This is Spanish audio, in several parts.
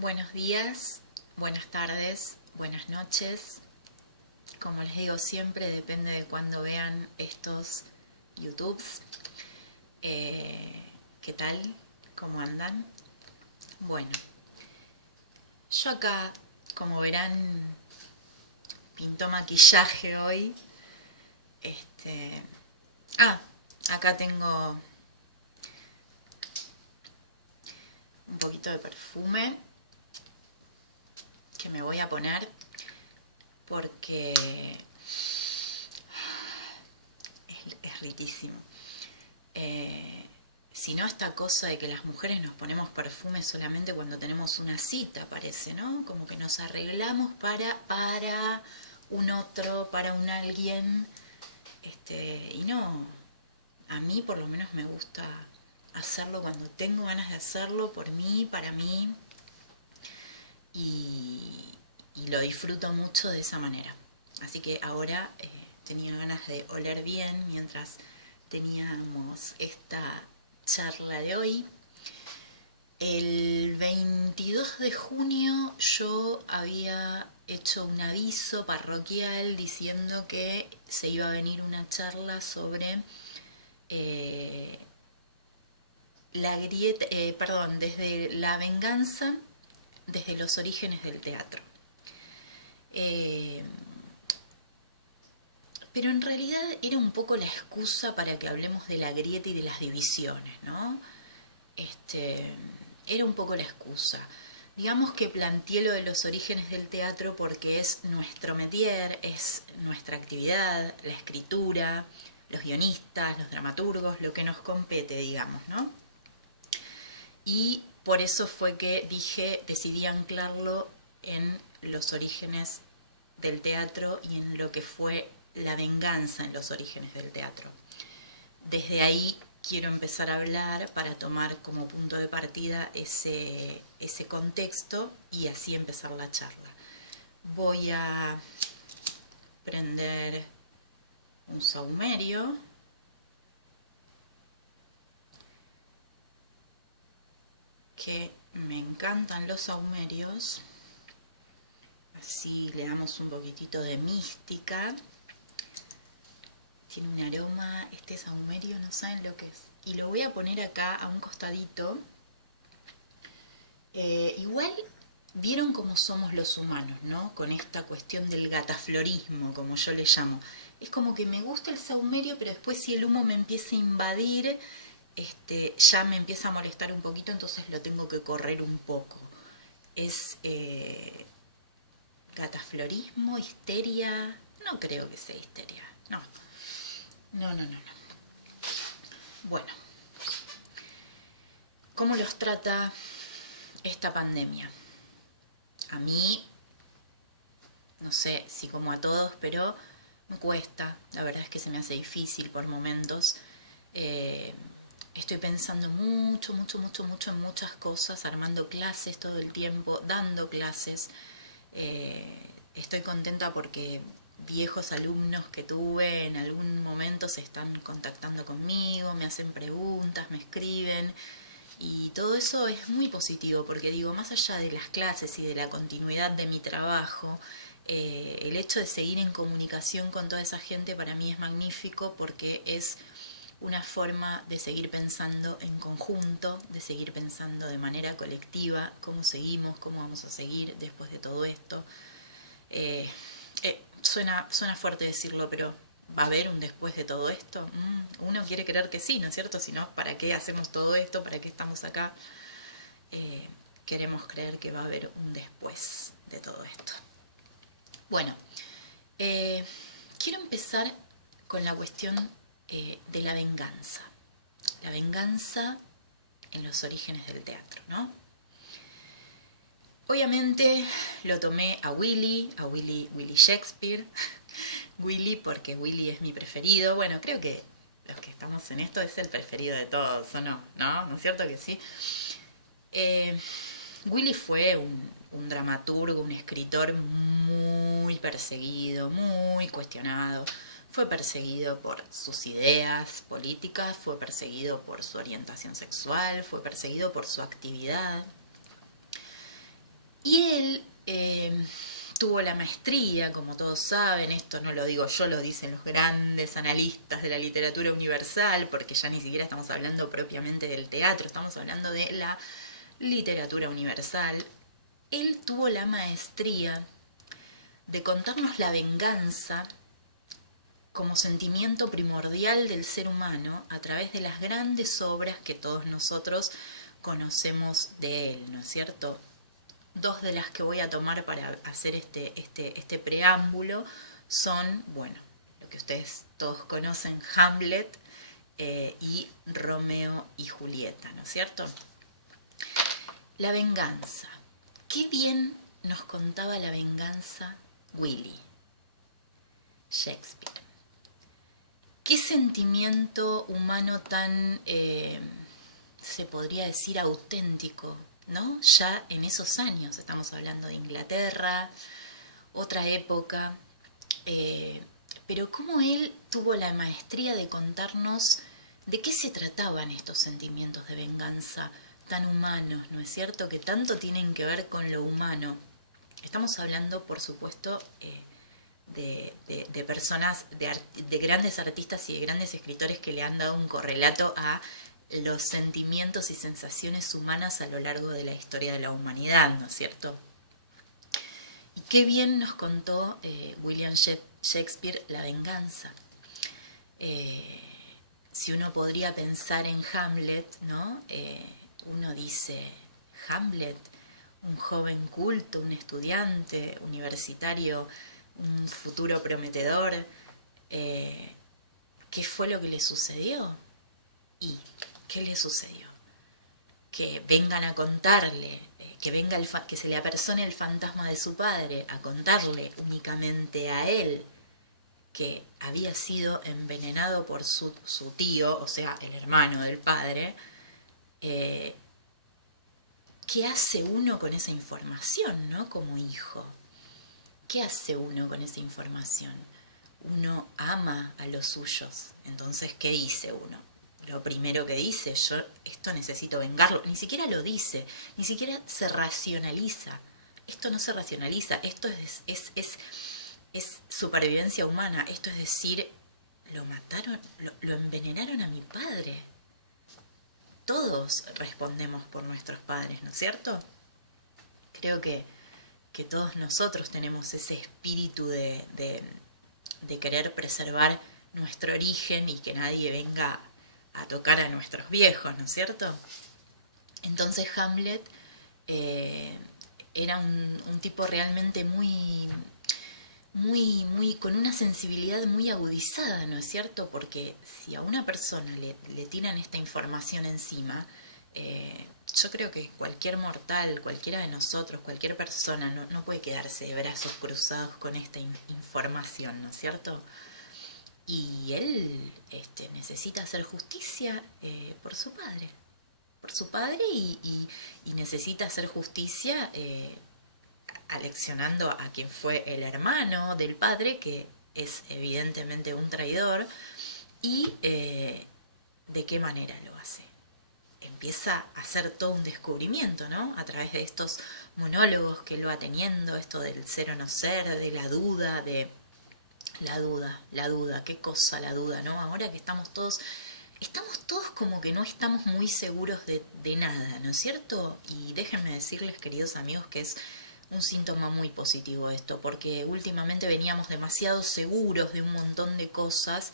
Buenos días, buenas tardes, buenas noches. Como les digo siempre, depende de cuándo vean estos YouTubes. ¿Qué tal? ¿Cómo andan? Bueno, yo acá, como verán, pinto maquillaje hoy. Acá tengo un poquito de perfume que me voy a poner porque es riquísimo. Si no, esta cosa de que las mujeres nos ponemos perfume solamente cuando tenemos una cita, parece, ¿no? Como que nos arreglamos para un otro, para un alguien. Y no, a mí por lo menos me gusta hacerlo cuando tengo ganas de hacerlo, por mí, para mí. Y lo disfruto mucho de esa manera. Así que ahora tenía ganas de oler bien mientras teníamos esta charla de hoy. El 22 de junio yo había hecho un aviso parroquial diciendo que se iba a venir una charla sobre desde la venganza, desde los orígenes del teatro. Pero en realidad era un poco la excusa para que hablemos de la grieta y de las divisiones, ¿no? Era un poco la excusa. Digamos que planteé lo de los orígenes del teatro porque es nuestro métier, es nuestra actividad, la escritura, los guionistas, los dramaturgos, lo que nos compete, digamos, ¿no? Y por eso fue que decidí anclarlo en los orígenes del teatro y en lo que fue la venganza en los orígenes del teatro. Desde ahí quiero empezar a hablar para tomar como punto de partida ese contexto y así empezar la charla. Voy a prender un saumerio. Que me encantan los saumerios. Así le damos un poquitito de mística. Tiene un aroma, este saumerio, no saben lo que es. Y lo voy a poner acá a un costadito. Igual vieron cómo somos los humanos, ¿no? Con esta cuestión del gataflorismo, como yo le llamo. Es como que me gusta el saumerio, pero después si el humo me empieza a invadir, ya me empieza a molestar un poquito, entonces lo tengo que correr un poco. Es gataflorismo, histeria. No creo que sea histeria, no. No. Bueno, ¿cómo los trata esta pandemia? A mí, no sé si como a todos, pero me cuesta. La verdad es que se me hace difícil por momentos. Estoy pensando mucho en muchas cosas, armando clases todo el tiempo, dando clases. Estoy contenta porque viejos alumnos que tuve en algún momento se están contactando conmigo, me hacen preguntas, me escriben y todo eso es muy positivo porque digo, más allá de las clases y de la continuidad de mi trabajo, el hecho de seguir en comunicación con toda esa gente para mí es magnífico porque es una forma de seguir pensando en conjunto, de seguir pensando de manera colectiva, cómo seguimos, cómo vamos a seguir después de todo esto. Suena fuerte decirlo, pero ¿va a haber un después de todo esto? Uno quiere creer que sí, ¿no es cierto? Si no, ¿para qué hacemos todo esto? ¿Para qué estamos acá? Queremos creer que va a haber un después de todo esto. Bueno, quiero empezar con la cuestión de la venganza. La venganza en los orígenes del teatro, ¿no? Obviamente lo tomé a Willy Shakespeare. Willy porque Willy es mi preferido. Bueno, creo que los que estamos en esto es el preferido de todos, ¿o no? ¿No es cierto que sí? Willy fue un dramaturgo, un escritor muy perseguido, muy cuestionado. Fue perseguido por sus ideas políticas, fue perseguido por su orientación sexual, fue perseguido por su actividad. Y él tuvo la maestría, como todos saben, esto no lo digo yo, lo dicen los grandes analistas de la literatura universal, porque ya ni siquiera estamos hablando propiamente del teatro, estamos hablando de la literatura universal. Él tuvo la maestría de contarnos la venganza como sentimiento primordial del ser humano a través de las grandes obras que todos nosotros conocemos de él, ¿no es cierto? Dos de las que voy a tomar para hacer este preámbulo son, bueno, lo que ustedes todos conocen, Hamlet y Romeo y Julieta, ¿no es cierto? La venganza. Qué bien nos contaba la venganza Willy Shakespeare. Qué sentimiento humano tan, se podría decir, auténtico, ¿no? Ya en esos años, estamos hablando de Inglaterra, otra época, pero cómo él tuvo la maestría de contarnos de qué se trataban estos sentimientos de venganza tan humanos, ¿no es cierto? Que tanto tienen que ver con lo humano. Estamos hablando, por supuesto, de personas, de grandes artistas y de grandes escritores que le han dado un correlato a los sentimientos y sensaciones humanas a lo largo de la historia de la humanidad, ¿no es cierto? Y qué bien nos contó William Shakespeare la venganza. Si uno podría pensar en Hamlet, ¿no? Uno dice, Hamlet, un joven culto, un estudiante universitario, un futuro prometedor, ¿qué fue lo que le sucedió? ¿Y qué le sucedió? Que vengan a contarle, que se le apersone el fantasma de su padre a contarle únicamente a él que había sido envenenado por su tío, o sea, el hermano del padre. ¿Qué hace uno con esa información, ¿no? Como hijo. ¿Qué hace uno con esa información? Uno ama a los suyos. Entonces, ¿qué dice uno? Lo primero que dice, yo esto necesito vengarlo. Ni siquiera lo dice, ni siquiera se racionaliza. Esto no se racionaliza, esto es supervivencia humana. Esto es decir, lo mataron, lo envenenaron a mi padre. Todos respondemos por nuestros padres, ¿no es cierto? Creo que todos nosotros tenemos ese espíritu de querer preservar nuestro origen y que nadie venga a tocar a nuestros viejos, ¿no es cierto? Entonces Hamlet era un tipo realmente muy con una sensibilidad muy agudizada, ¿no es cierto? Porque si a una persona le tiran esta información encima, yo creo que cualquier mortal, cualquiera de nosotros, cualquier persona no puede quedarse de brazos cruzados con esta información, ¿no es cierto? Y él necesita hacer justicia por su padre y necesita hacer justicia aleccionando a quien fue el hermano del padre, que es evidentemente un traidor, y de qué manera lo hace. Empieza a hacer todo un descubrimiento, ¿no? A través de estos monólogos que él va teniendo, esto del ser o no ser, de la duda, la duda, qué cosa la duda, ¿no? Ahora que estamos todos como que no estamos muy seguros de nada, ¿no es cierto? Y déjenme decirles, queridos amigos, que es un síntoma muy positivo esto, porque últimamente veníamos demasiado seguros de un montón de cosas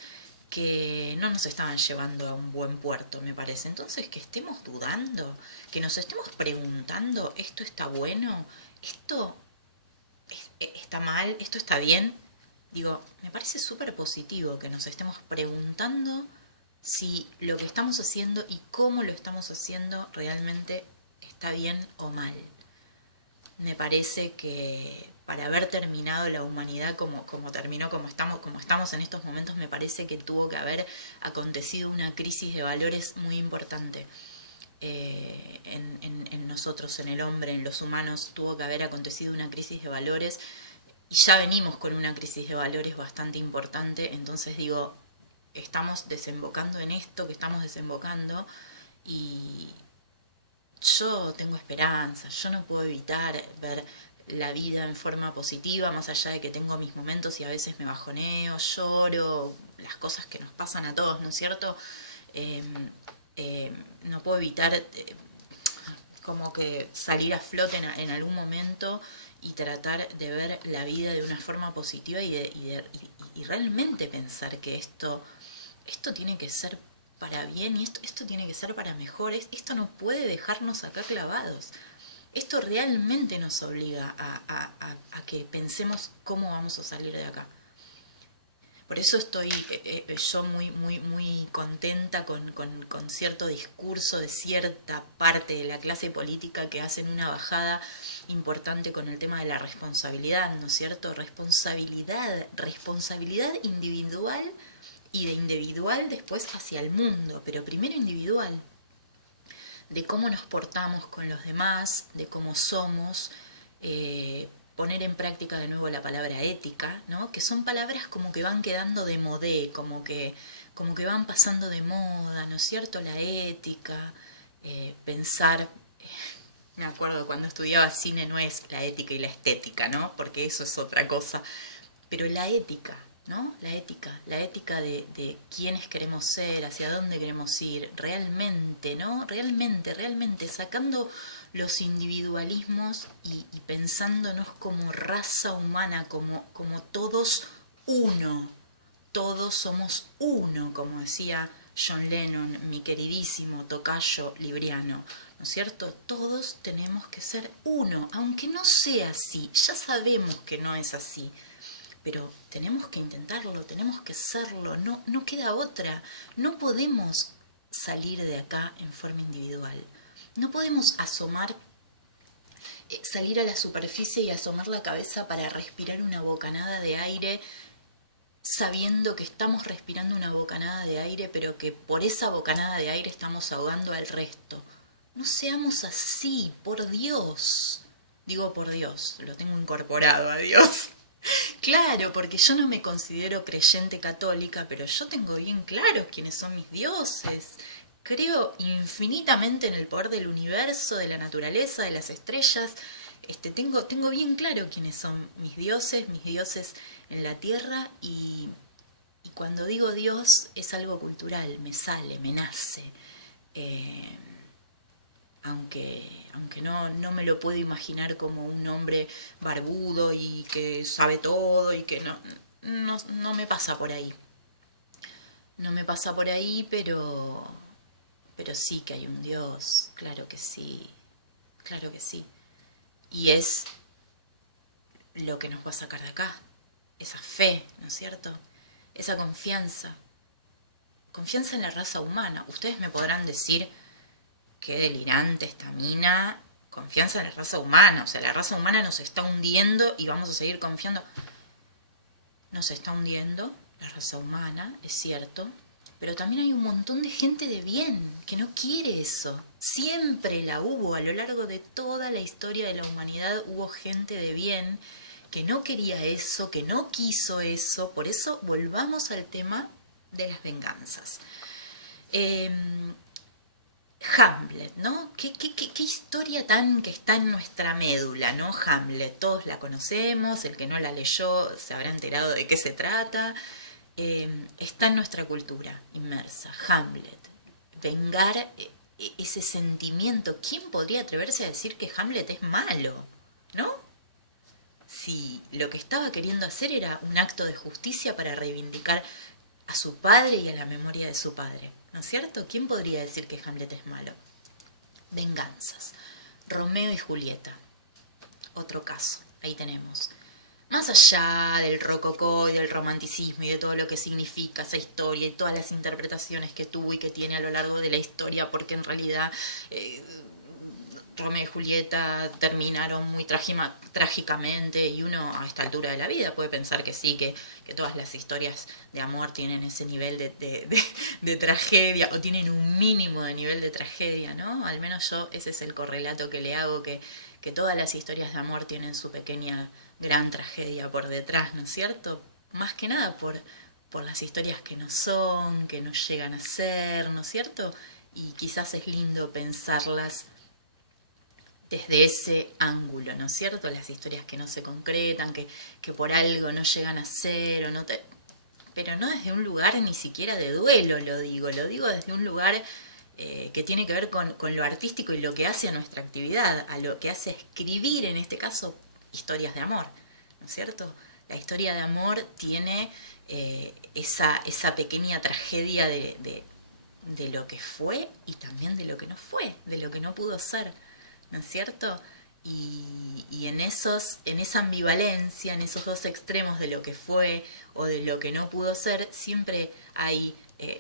que no nos estaban llevando a un buen puerto, me parece. Entonces, que estemos dudando, que nos estemos preguntando, ¿esto está bueno? ¿Esto está mal? ¿Esto está bien? Digo, me parece súper positivo que nos estemos preguntando si lo que estamos haciendo y cómo lo estamos haciendo realmente está bien o mal. Me parece que para haber terminado la humanidad como terminó, como estamos en estos momentos, me parece que tuvo que haber acontecido una crisis de valores muy importante en nosotros, en el hombre, en los humanos. Tuvo que haber acontecido una crisis de valores y ya venimos con una crisis de valores bastante importante. Entonces digo, estamos desembocando en esto que estamos desembocando y yo tengo esperanza, yo no puedo evitar ver la vida en forma positiva, más allá de que tengo mis momentos y a veces me bajoneo, lloro, las cosas que nos pasan a todos, ¿no es cierto? Eh, no puedo evitar como que salir a flote en algún momento y tratar de ver la vida de una forma positiva y realmente pensar que esto tiene que ser para bien y esto tiene que ser para mejor, esto no puede dejarnos acá clavados. Esto realmente nos obliga a que pensemos cómo vamos a salir de acá. Por eso estoy yo muy contenta con cierto discurso de cierta parte de la clase política que hacen una bajada importante con el tema de la responsabilidad, ¿no es cierto? Responsabilidad individual y de individual después hacia el mundo, pero primero individual, de cómo nos portamos con los demás, de cómo somos, poner en práctica de nuevo la palabra ética, ¿no? Que son palabras como que van quedando de modé, como que van pasando de moda, ¿no es cierto? La ética, pensar, me acuerdo cuando estudiaba cine no es la ética y la estética, ¿no? Porque eso es otra cosa, pero la ética, ¿no? La ética de quiénes queremos ser, hacia dónde queremos ir, realmente, ¿no? Realmente, sacando los individualismos y pensándonos como raza humana, como todos uno, todos somos uno, como decía John Lennon, mi queridísimo tocayo libriano, ¿no es cierto? Todos tenemos que ser uno, aunque no sea así, ya sabemos que no es así, pero tenemos que intentarlo, tenemos que serlo, no queda otra, no podemos salir de acá en forma individual, no podemos salir a la superficie y asomar la cabeza para respirar una bocanada de aire sabiendo que estamos respirando una bocanada de aire, pero que por esa bocanada de aire estamos ahogando al resto. No seamos así, por Dios. Digo por Dios, lo tengo incorporado a Dios. Claro, porque yo no me considero creyente católica, pero yo tengo bien claro quiénes son mis dioses. Creo infinitamente en el poder del universo, de la naturaleza, de las estrellas. Tengo bien claro quiénes son mis dioses en la tierra y cuando digo Dios es algo cultural, me sale, me nace. Eh, aunque no me lo puedo imaginar como un hombre barbudo y que sabe todo y que no me pasa por ahí. No me pasa por ahí, pero sí que hay un Dios, claro que sí, claro que sí. Y es lo que nos va a sacar de acá, esa fe, ¿no es cierto? Esa confianza en la raza humana. Ustedes me podrán decir qué delirante esta mina, confianza en la raza humana, o sea, la raza humana nos está hundiendo y vamos a seguir confiando. Nos está hundiendo la raza humana, es cierto, pero también hay un montón de gente de bien que no quiere eso. Siempre la hubo, a lo largo de toda la historia de la humanidad hubo gente de bien que no quería eso, que no quiso eso, por eso volvamos al tema de las venganzas. Hamlet, ¿no? ¿Qué historia tan que está en nuestra médula, ¿no? Hamlet, todos la conocemos, el que no la leyó se habrá enterado de qué se trata. Está en nuestra cultura inmersa. Hamlet, vengar ese sentimiento. ¿Quién podría atreverse a decir que Hamlet es malo, ¿no? Si lo que estaba queriendo hacer era un acto de justicia para reivindicar a su padre y a la memoria de su padre, ¿no es cierto? ¿Quién podría decir que Hamlet es malo? Venganzas. Romeo y Julieta. Otro caso. Ahí tenemos. Más allá del rococó y del romanticismo y de todo lo que significa esa historia y todas las interpretaciones que tuvo y que tiene a lo largo de la historia, porque en realidad Romeo y Julieta terminaron muy trágicamente y uno a esta altura de la vida puede pensar que sí, que todas las historias de amor tienen ese nivel de tragedia o tienen un mínimo de nivel de tragedia, ¿no? Al menos yo ese es el correlato que le hago, que todas las historias de amor tienen su pequeña gran tragedia por detrás, ¿no es cierto? Más que nada por las historias que no son, que no llegan a ser, ¿no es cierto? Y quizás es lindo pensarlas desde ese ángulo, ¿no es cierto? Las historias que no se concretan, que por algo no llegan a ser, o no te... pero no desde un lugar ni siquiera de duelo, lo digo desde un lugar que tiene que ver con lo artístico y lo que hace a nuestra actividad, a lo que hace escribir, en este caso, historias de amor, ¿no es cierto? La historia de amor tiene esa pequeña tragedia de lo que fue y también de lo que no fue, de lo que no pudo ser, ¿no es cierto? Y en esa ambivalencia, en esos dos extremos de lo que fue o de lo que no pudo ser, siempre hay,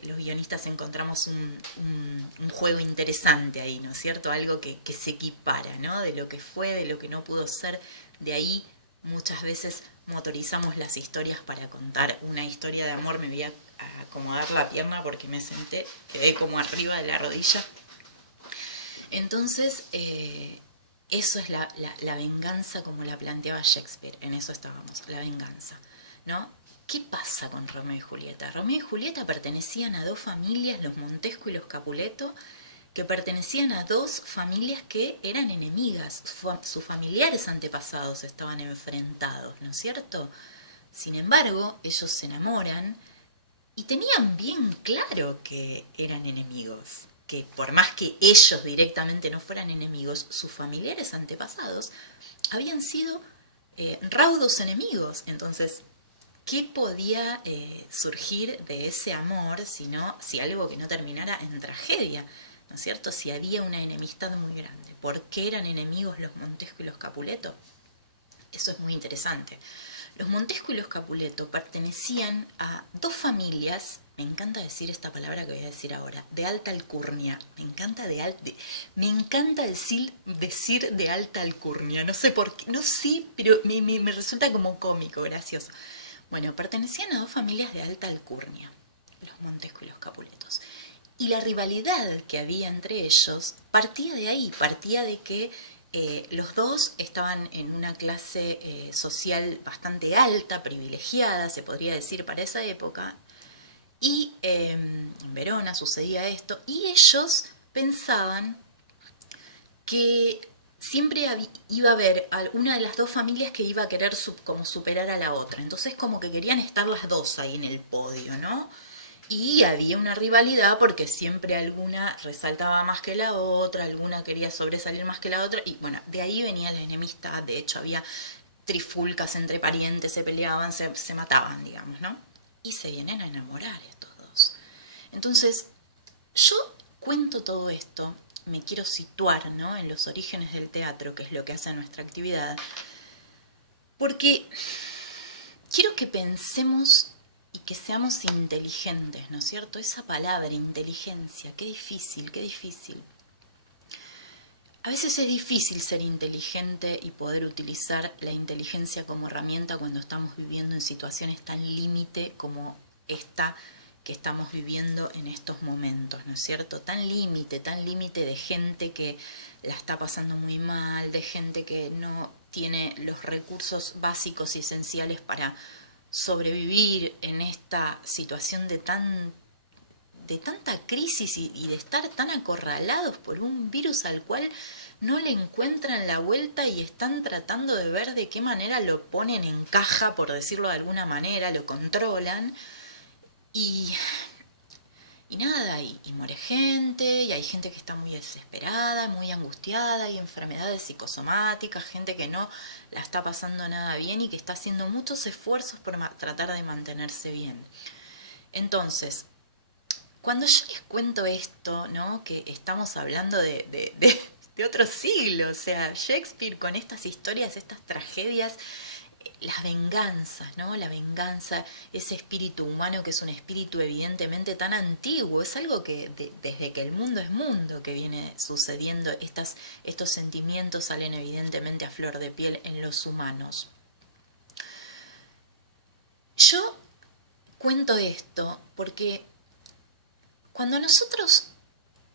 los guionistas encontramos un juego interesante ahí, ¿no es cierto? Algo que se equipara, ¿no? De lo que fue, de lo que no pudo ser, de ahí muchas veces motorizamos las historias para contar una historia de amor. Me voy a acomodar la pierna porque me senté, quedé como arriba de la rodilla. Entonces, eso es la venganza como la planteaba Shakespeare, en eso estábamos, la venganza, ¿no? ¿Qué pasa con Romeo y Julieta? Romeo y Julieta pertenecían a dos familias, los Montesco y los Capuleto, que pertenecían a dos familias que eran enemigas, sus familiares antepasados estaban enfrentados, ¿no es cierto? Sin embargo, ellos se enamoran y tenían bien claro que eran enemigos, que por más que ellos directamente no fueran enemigos, sus familiares antepasados habían sido raudos enemigos. Entonces, ¿qué podía surgir de ese amor si algo que no terminara en tragedia? ¿No es cierto? Si había una enemistad muy grande. ¿Por qué eran enemigos los Montesco y los Capuleto? Eso es muy interesante. Los Montesco y los Capuleto pertenecían a dos familias, me encanta decir esta palabra que voy a decir ahora, de alta alcurnia. Me encanta decir de alta alcurnia. No sé por qué, no sé, pero me resulta como cómico, gracioso. Bueno, pertenecían a dos familias de alta alcurnia, los Montesco y los Capuletos. Y la rivalidad que había entre ellos partía de ahí, partía de que los dos estaban en una clase social bastante alta, privilegiada, se podría decir, para esa época, y en Verona sucedía esto, y ellos pensaban que siempre iba a haber una de las dos familias que iba a querer como superar a la otra, entonces como que querían estar las dos ahí en el podio, ¿no? Y había una rivalidad porque siempre alguna resaltaba más que la otra, alguna quería sobresalir más que la otra, y bueno, de ahí venía la enemistad. De hecho había trifulcas entre parientes, se peleaban, se mataban, digamos, ¿no? Y se vienen a enamorar estos dos. Entonces, yo cuento todo esto, me quiero situar, ¿no?, en los orígenes del teatro, que es lo que hace nuestra actividad, porque quiero que pensemos y que seamos inteligentes, ¿no es cierto? Esa palabra, inteligencia, qué difícil, qué difícil. A veces es difícil ser inteligente y poder utilizar la inteligencia como herramienta cuando estamos viviendo en situaciones tan límite como esta que estamos viviendo en estos momentos, ¿no es cierto? Tan límite de gente que la está pasando muy mal, de gente que no tiene los recursos básicos y esenciales para sobrevivir en esta situación de tanta crisis y de estar tan acorralados por un virus al cual no le encuentran la vuelta y están tratando de ver de qué manera lo ponen en caja, por decirlo de alguna manera, lo controlan y nada, y muere gente, y hay gente que está muy desesperada, muy angustiada, hay enfermedades psicosomáticas, gente que no la está pasando nada bien y que está haciendo muchos esfuerzos por tratar de mantenerse bien. Entonces, cuando yo les cuento esto, ¿no?, que estamos hablando de otro siglo, o sea, Shakespeare con estas historias, estas tragedias, las venganzas, ¿no? La venganza, ese espíritu humano que es un espíritu evidentemente tan antiguo, es algo que desde que el mundo es mundo que viene sucediendo, estos sentimientos salen evidentemente a flor de piel en los humanos. Yo cuento esto porque cuando nosotros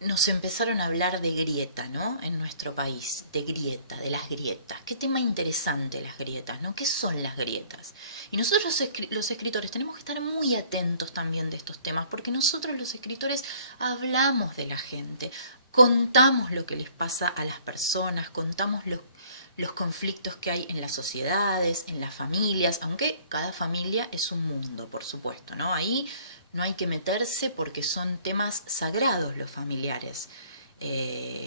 nos empezaron a hablar de grieta, ¿no?, en nuestro país, de grieta, de las grietas. Qué tema interesante las grietas, ¿no? ¿Qué son las grietas? Y nosotros los escritores tenemos que estar muy atentos también de estos temas, porque nosotros los escritores hablamos de la gente, contamos lo que les pasa a las personas, contamos los conflictos que hay en las sociedades, en las familias, aunque cada familia es un mundo, por supuesto, ¿no? Ahí no hay que meterse porque son temas sagrados los familiares.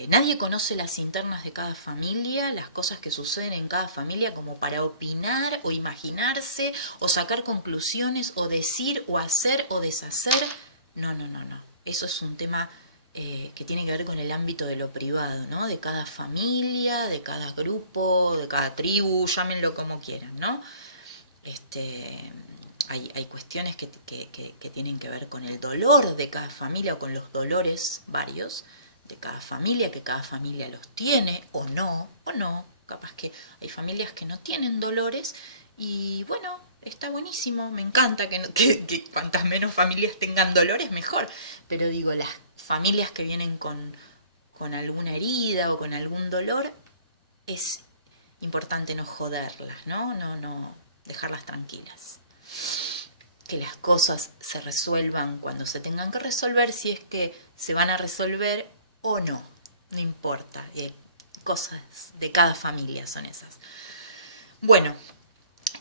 Nadie conoce las internas de cada familia, las cosas que suceden en cada familia como para opinar o imaginarse o sacar conclusiones o decir o hacer o deshacer. No. Eso es un tema que tiene que ver con el ámbito de lo privado, ¿no? De cada familia, de cada grupo, de cada tribu, llámenlo como quieran, ¿no? Hay cuestiones que tienen que ver con el dolor de cada familia o con los dolores varios de cada familia, que cada familia los tiene o no, capaz que hay familias que no tienen dolores y bueno, está buenísimo, me encanta que cuantas menos familias tengan dolores mejor, pero digo, las familias que vienen con alguna herida o con algún dolor, es importante no joderlas, no dejarlas tranquilas. Que las cosas se resuelvan cuando se tengan que resolver, si es que se van a resolver o no importa, cosas de cada familia son esas. Bueno,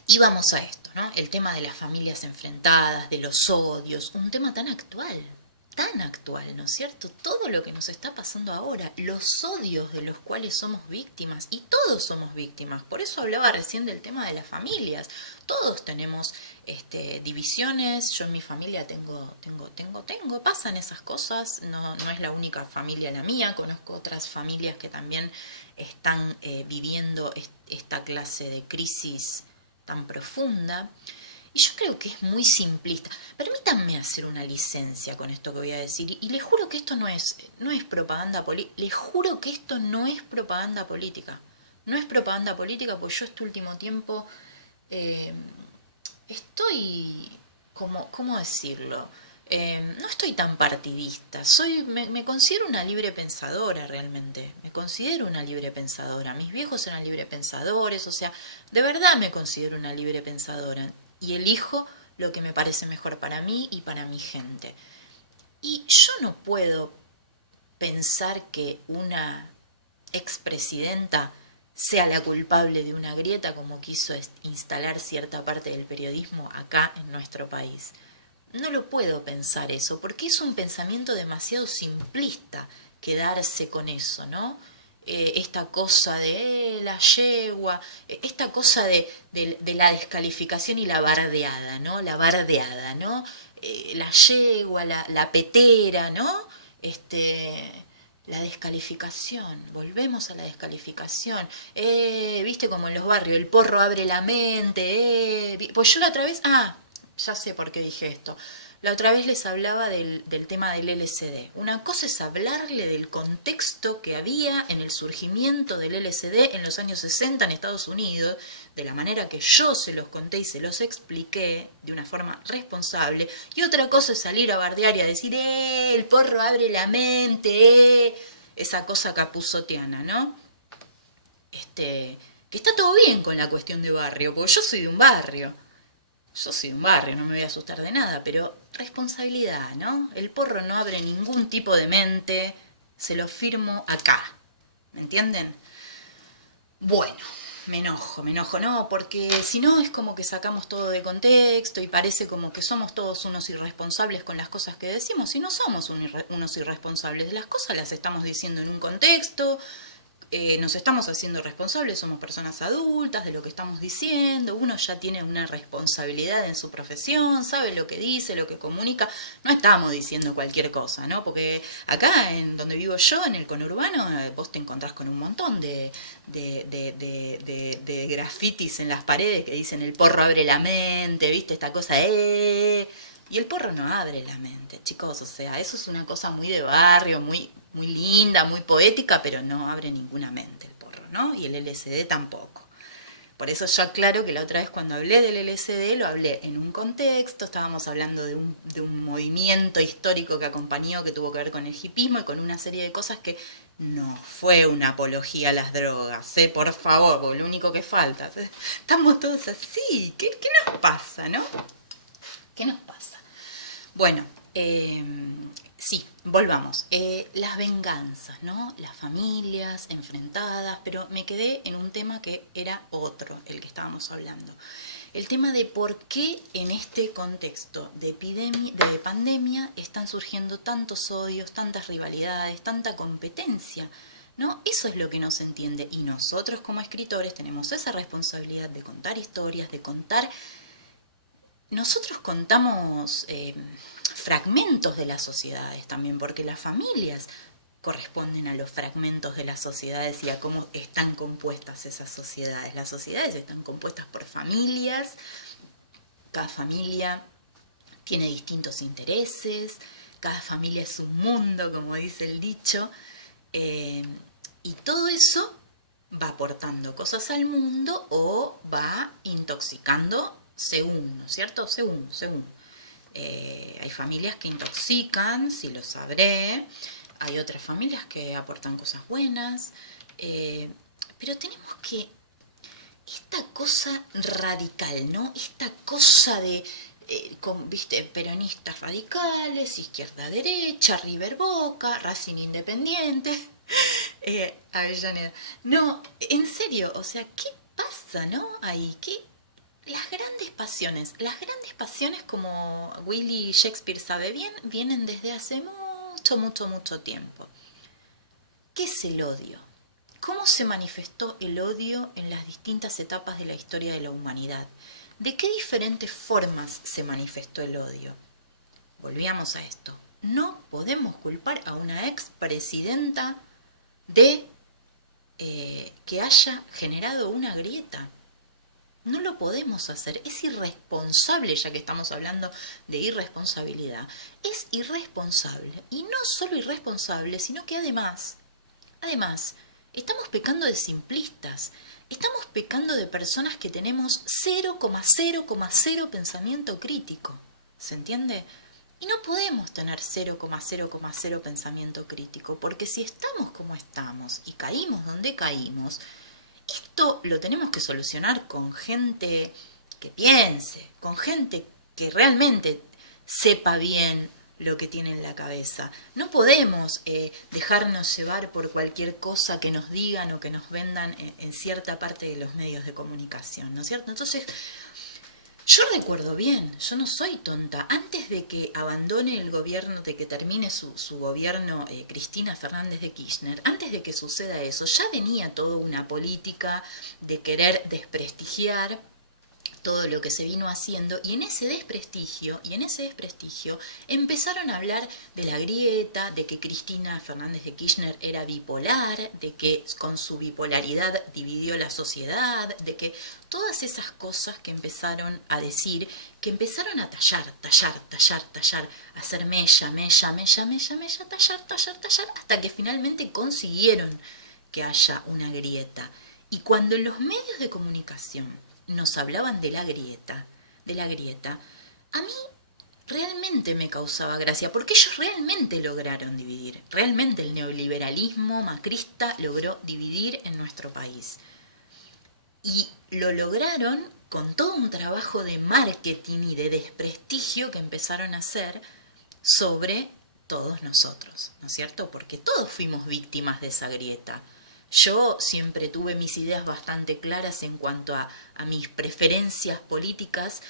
y vamos a esto, ¿no? El tema de las familias enfrentadas, de los odios, un tema tan actual, ¿no es cierto? Todo lo que nos está pasando ahora, los odios de los cuales somos víctimas, y todos somos víctimas, por eso hablaba recién del tema de las familias, todos tenemos divisiones, yo en mi familia pasan esas cosas, no es la única familia la mía, conozco otras familias que también están viviendo esta clase de crisis tan profunda. Y yo creo que es muy simplista. Permítanme hacer una licencia con esto que voy a decir. Y les juro que esto no es propaganda política. Les juro que esto no es propaganda política. No es propaganda política porque yo este último tiempo estoy, ¿cómo decirlo? No estoy tan partidista. Me considero una libre pensadora realmente. Me considero una libre pensadora. Mis viejos eran libre pensadores. O sea, de verdad me considero una libre pensadora. Y elijo lo que me parece mejor para mí y para mi gente. Y yo no puedo pensar que una expresidenta sea la culpable de una grieta como quiso instalar cierta parte del periodismo acá en nuestro país. No lo puedo pensar eso, porque es un pensamiento demasiado simplista quedarse con eso, ¿no? Esta cosa de la yegua, esta cosa de la descalificación y la bardeada, ¿no? La bardeada, ¿no? La yegua, la petera, ¿no? La descalificación, volvemos a la descalificación. Viste como en los barrios, el porro abre la mente, pues yo la otra vez, ya sé por qué dije esto. La otra vez les hablaba del tema del LSD. Una cosa es hablarle del contexto que había en el surgimiento del LSD en los años 60 en Estados Unidos, de la manera que yo se los conté y se los expliqué de una forma responsable. Y otra cosa es salir a bardear y a decir, el porro abre la mente, esa cosa capuzotiana, ¿no? Que está todo bien con la cuestión de barrio, porque yo soy de un barrio. Yo soy de un barrio, no me voy a asustar de nada, pero responsabilidad, ¿no? El porro no abre ningún tipo de mente, se lo firmo acá, ¿me entienden? Bueno, me enojo, no, porque si no es como que sacamos todo de contexto y parece como que somos todos unos irresponsables con las cosas que decimos, y no somos unos irresponsables, las cosas las estamos diciendo en un contexto, nos estamos haciendo responsables, somos personas adultas de lo que estamos diciendo, uno ya tiene una responsabilidad en su profesión, sabe lo que dice, lo que comunica, no estamos diciendo cualquier cosa, ¿no? Porque acá, en donde vivo yo, en el conurbano, vos te encontrás con un montón de grafitis en las paredes que dicen el porro abre la mente, ¿viste? Esta cosa, y el porro no abre la mente, chicos, o sea, eso es una cosa muy de barrio, muy linda, muy poética, pero no abre ninguna mente el porro, ¿no? Y el LSD tampoco. Por eso yo aclaro que la otra vez cuando hablé del LSD lo hablé en un contexto, estábamos hablando de un movimiento histórico que acompañó, que tuvo que ver con el hipismo y con una serie de cosas que no fue una apología a las drogas, por favor, porque lo único que falta. Estamos todos así, ¿qué nos pasa, no? ¿Qué nos pasa? Bueno, Sí, volvamos. Las venganzas, ¿no? Las familias enfrentadas, pero me quedé en un tema que era otro, el que estábamos hablando. El tema de por qué en este contexto de epidemia, de pandemia, están surgiendo tantos odios, tantas rivalidades, tanta competencia, ¿no? Eso es lo que no se entiende. Y nosotros como escritores tenemos esa responsabilidad de contar historias, de contar. Nosotros contamos fragmentos de las sociedades también, porque las familias corresponden a los fragmentos de las sociedades y a cómo están compuestas esas sociedades. Las sociedades están compuestas por familias, cada familia tiene distintos intereses, cada familia es un mundo, como dice el dicho, y todo eso va aportando cosas al mundo o va intoxicando según, ¿no es cierto? Según. Hay familias que intoxican, si lo sabré, hay otras familias que aportan cosas buenas, pero tenemos que, esta cosa radical, ¿no? Esta cosa de, viste, peronistas radicales, izquierda derecha, River Boca, Racing Independiente, Avellaneda. No, en serio, o sea, ¿qué pasa, no? Ahí, ¿qué? Las grandes pasiones, como Willy Shakespeare sabe bien, vienen desde hace mucho tiempo. ¿Qué es el odio? ¿Cómo se manifestó el odio en las distintas etapas de la historia de la humanidad? ¿De qué diferentes formas se manifestó el odio? Volvíamos a esto. No podemos culpar a una expresidenta de que haya generado una grieta. No lo podemos hacer, es irresponsable, ya que estamos hablando de irresponsabilidad. Es irresponsable, y no solo irresponsable, sino que además, estamos pecando de simplistas, estamos pecando de personas que tenemos 0,0,0 pensamiento crítico, ¿se entiende? Y no podemos tener 0,0,0 pensamiento crítico, porque si estamos como estamos y caímos donde caímos, esto lo tenemos que solucionar con gente que piense, con gente que realmente sepa bien lo que tiene en la cabeza. No podemos dejarnos llevar por cualquier cosa que nos digan o que nos vendan en cierta parte de los medios de comunicación, ¿no es cierto? Entonces, yo recuerdo bien, yo no soy tonta. Antes de que abandone el gobierno, de que termine su gobierno Cristina Fernández de Kirchner, antes de que suceda eso, ya venía toda una política de querer desprestigiar todo lo que se vino haciendo, y en ese desprestigio empezaron a hablar de la grieta, de que Cristina Fernández de Kirchner era bipolar, de que con su bipolaridad dividió la sociedad, de que todas esas cosas que empezaron a decir, que empezaron a tallar, a hacer mella, tallar, hasta que finalmente consiguieron que haya una grieta. Y cuando en los medios de comunicación nos hablaban de la grieta, a mí realmente me causaba gracia, porque ellos realmente lograron dividir, realmente el neoliberalismo macrista logró dividir en nuestro país. Y lo lograron con todo un trabajo de marketing y de desprestigio que empezaron a hacer sobre todos nosotros, ¿no es cierto? Porque todos fuimos víctimas de esa grieta. Yo siempre tuve mis ideas bastante claras en cuanto a mis preferencias políticas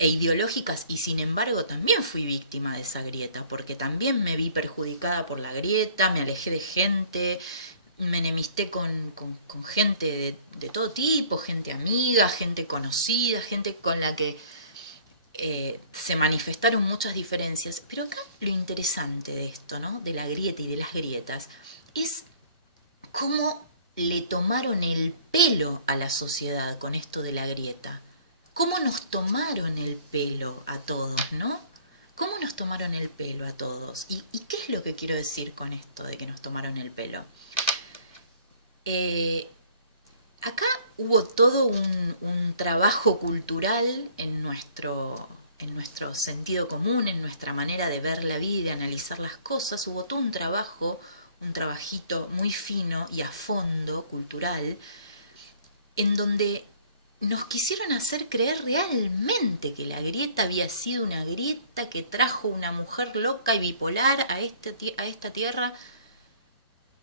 e ideológicas, y sin embargo también fui víctima de esa grieta, porque también me vi perjudicada por la grieta, me alejé de gente, me enemisté con gente de todo tipo, gente amiga, gente conocida, gente con la que se manifestaron muchas diferencias. Pero acá lo interesante de esto, ¿no? De la grieta y de las grietas, es cómo le tomaron el pelo a la sociedad con esto de la grieta. Cómo nos tomaron el pelo a todos, ¿no? ¿Cómo nos tomaron el pelo a todos? ¿Y qué es lo que quiero decir con esto de que nos tomaron el pelo? Acá hubo todo un trabajo cultural en nuestro sentido común, en nuestra manera de ver la vida, de analizar las cosas. Hubo todo un trabajo, un trabajito muy fino y a fondo cultural, en donde nos quisieron hacer creer realmente que la grieta había sido una grieta que trajo una mujer loca y bipolar a esta tierra.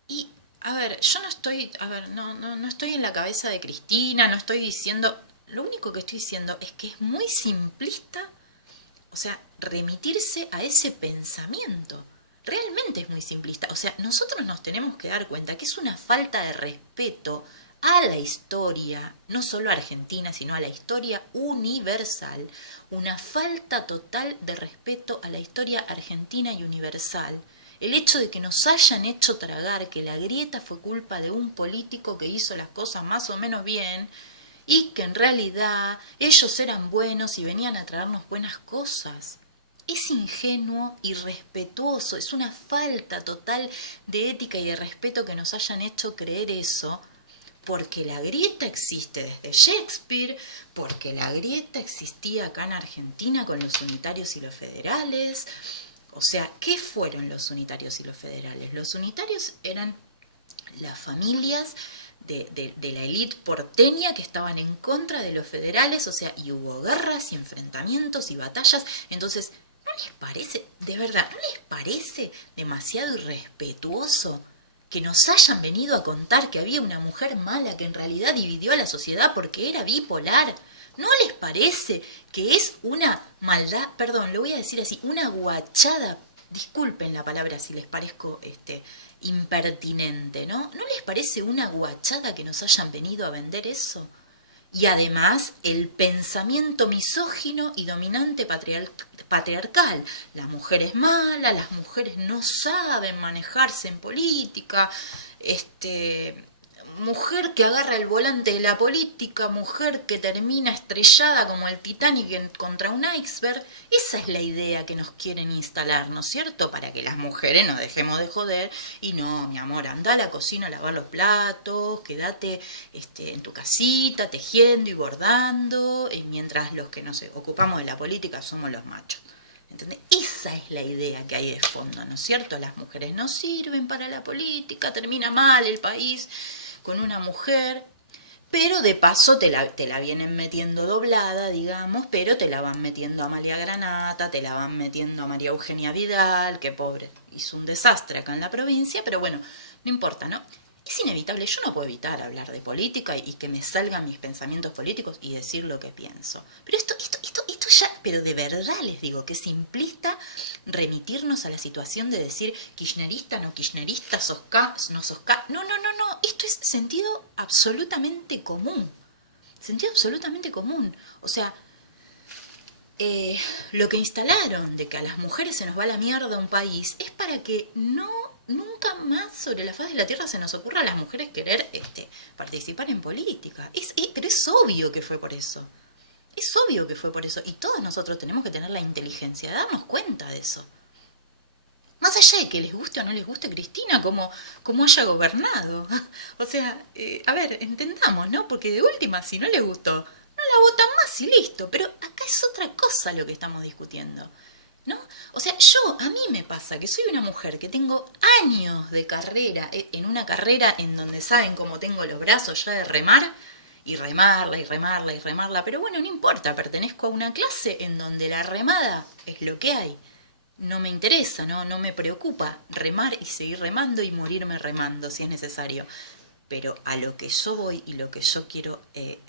Y, a ver, yo no estoy, a ver, no estoy en la cabeza de Cristina, no estoy diciendo, lo único que estoy diciendo es que es muy simplista, o sea, remitirse a ese pensamiento. Realmente es muy simplista. O sea, nosotros nos tenemos que dar cuenta que es una falta de respeto a la historia, no solo argentina, sino a la historia universal, una falta total de respeto a la historia argentina y universal. El hecho de que nos hayan hecho tragar que la grieta fue culpa de un político que hizo las cosas más o menos bien y que en realidad ellos eran buenos y venían a traernos buenas cosas. Es ingenuo, irrespetuoso, es una falta total de ética y de respeto que nos hayan hecho creer eso, porque la grieta existe desde Shakespeare, porque la grieta existía acá en Argentina con los unitarios y los federales. O sea, ¿qué fueron los unitarios y los federales? Los unitarios eran las familias de la élite porteña que estaban en contra de los federales, o sea, y hubo guerras y enfrentamientos y batallas. Entonces, ¿no les parece, de verdad, no les parece demasiado irrespetuoso que nos hayan venido a contar que había una mujer mala que en realidad dividió a la sociedad porque era bipolar? ¿No les parece que es una maldad, perdón, lo voy a decir así, una guachada? Disculpen la palabra si les parezco impertinente, ¿no? ¿No les parece una guachada que nos hayan venido a vender eso? Y además el pensamiento misógino y dominante patriarcal. La mujer es mala, las mujeres no saben manejarse en política, mujer que agarra el volante de la política, mujer que termina estrellada como el Titanic contra un iceberg. Esa es la idea que nos quieren instalar, ¿no es cierto? Para que las mujeres nos dejemos de joder y no, mi amor, anda a la cocina a lavar los platos, quédate en tu casita tejiendo y bordando, mientras los que nos ocupamos de la política somos los machos. ¿Entendés? Esa es la idea que hay de fondo, ¿no es cierto? Las mujeres no sirven para la política, termina mal el país con una mujer, pero de paso te la vienen metiendo doblada, digamos, pero te la van metiendo a Amalia Granata, te la van metiendo a María Eugenia Vidal, que pobre, hizo un desastre acá en la provincia, pero bueno, no importa, ¿no? Es inevitable, yo no puedo evitar hablar de política y que me salgan mis pensamientos políticos y decir lo que pienso. Pero esto ya, pero de verdad les digo que es simplista remitirnos a la situación de decir kirchnerista, no kirchnerista, sos K, no sos K. No, esto es sentido absolutamente común. Sentido absolutamente común. O sea, lo que instalaron de que a las mujeres se nos va la mierda un país es para que nunca más sobre la faz de la tierra se nos ocurra a las mujeres querer participar en política. Pero es obvio que fue por eso. Es obvio que fue por eso. Y todos nosotros tenemos que tener la inteligencia de darnos cuenta de eso. Más allá de que les guste o no les guste Cristina, como haya gobernado. O sea, a ver, entendamos, ¿no? Porque de última, si no les gustó, no la votan más y listo. Pero acá es otra cosa lo que estamos discutiendo, ¿no? O sea, a mí me pasa que soy una mujer que tengo años de carrera, en una carrera en donde saben cómo tengo los brazos ya de remar, y remarla, pero bueno, no importa, pertenezco a una clase en donde la remada es lo que hay. No me interesa, no me preocupa remar y seguir remando y morirme remando si es necesario. Pero a lo que yo voy y lo que yo quiero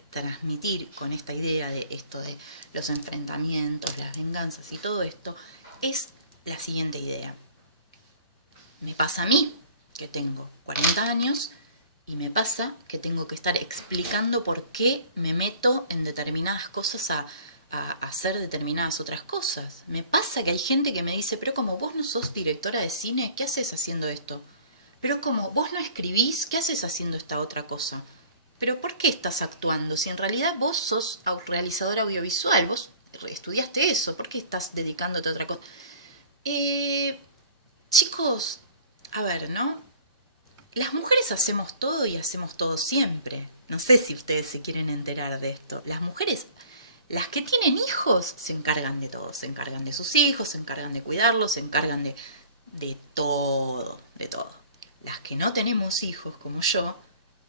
transmitir con esta idea de esto de los enfrentamientos, las venganzas y todo esto, es la siguiente idea. Me pasa a mí, que tengo 40 años, y me pasa que tengo que estar explicando por qué me meto en determinadas cosas a hacer determinadas otras cosas. Me pasa que hay gente que me dice, pero como vos no sos directora de cine, ¿qué haces haciendo esto? Pero como vos no escribís, ¿qué haces haciendo esta otra cosa? Pero ¿por qué estás actuando? Si en realidad vos sos realizadora audiovisual, vos estudiaste eso, ¿por qué estás dedicándote a otra cosa? Chicos, a ver, ¿no? Las mujeres hacemos todo y hacemos todo siempre. No sé si ustedes se quieren enterar de esto. Las mujeres, las que tienen hijos, se encargan de todo. Se encargan de sus hijos, se encargan de cuidarlos, se encargan de todo, de todo. Las que no tenemos hijos, como yo,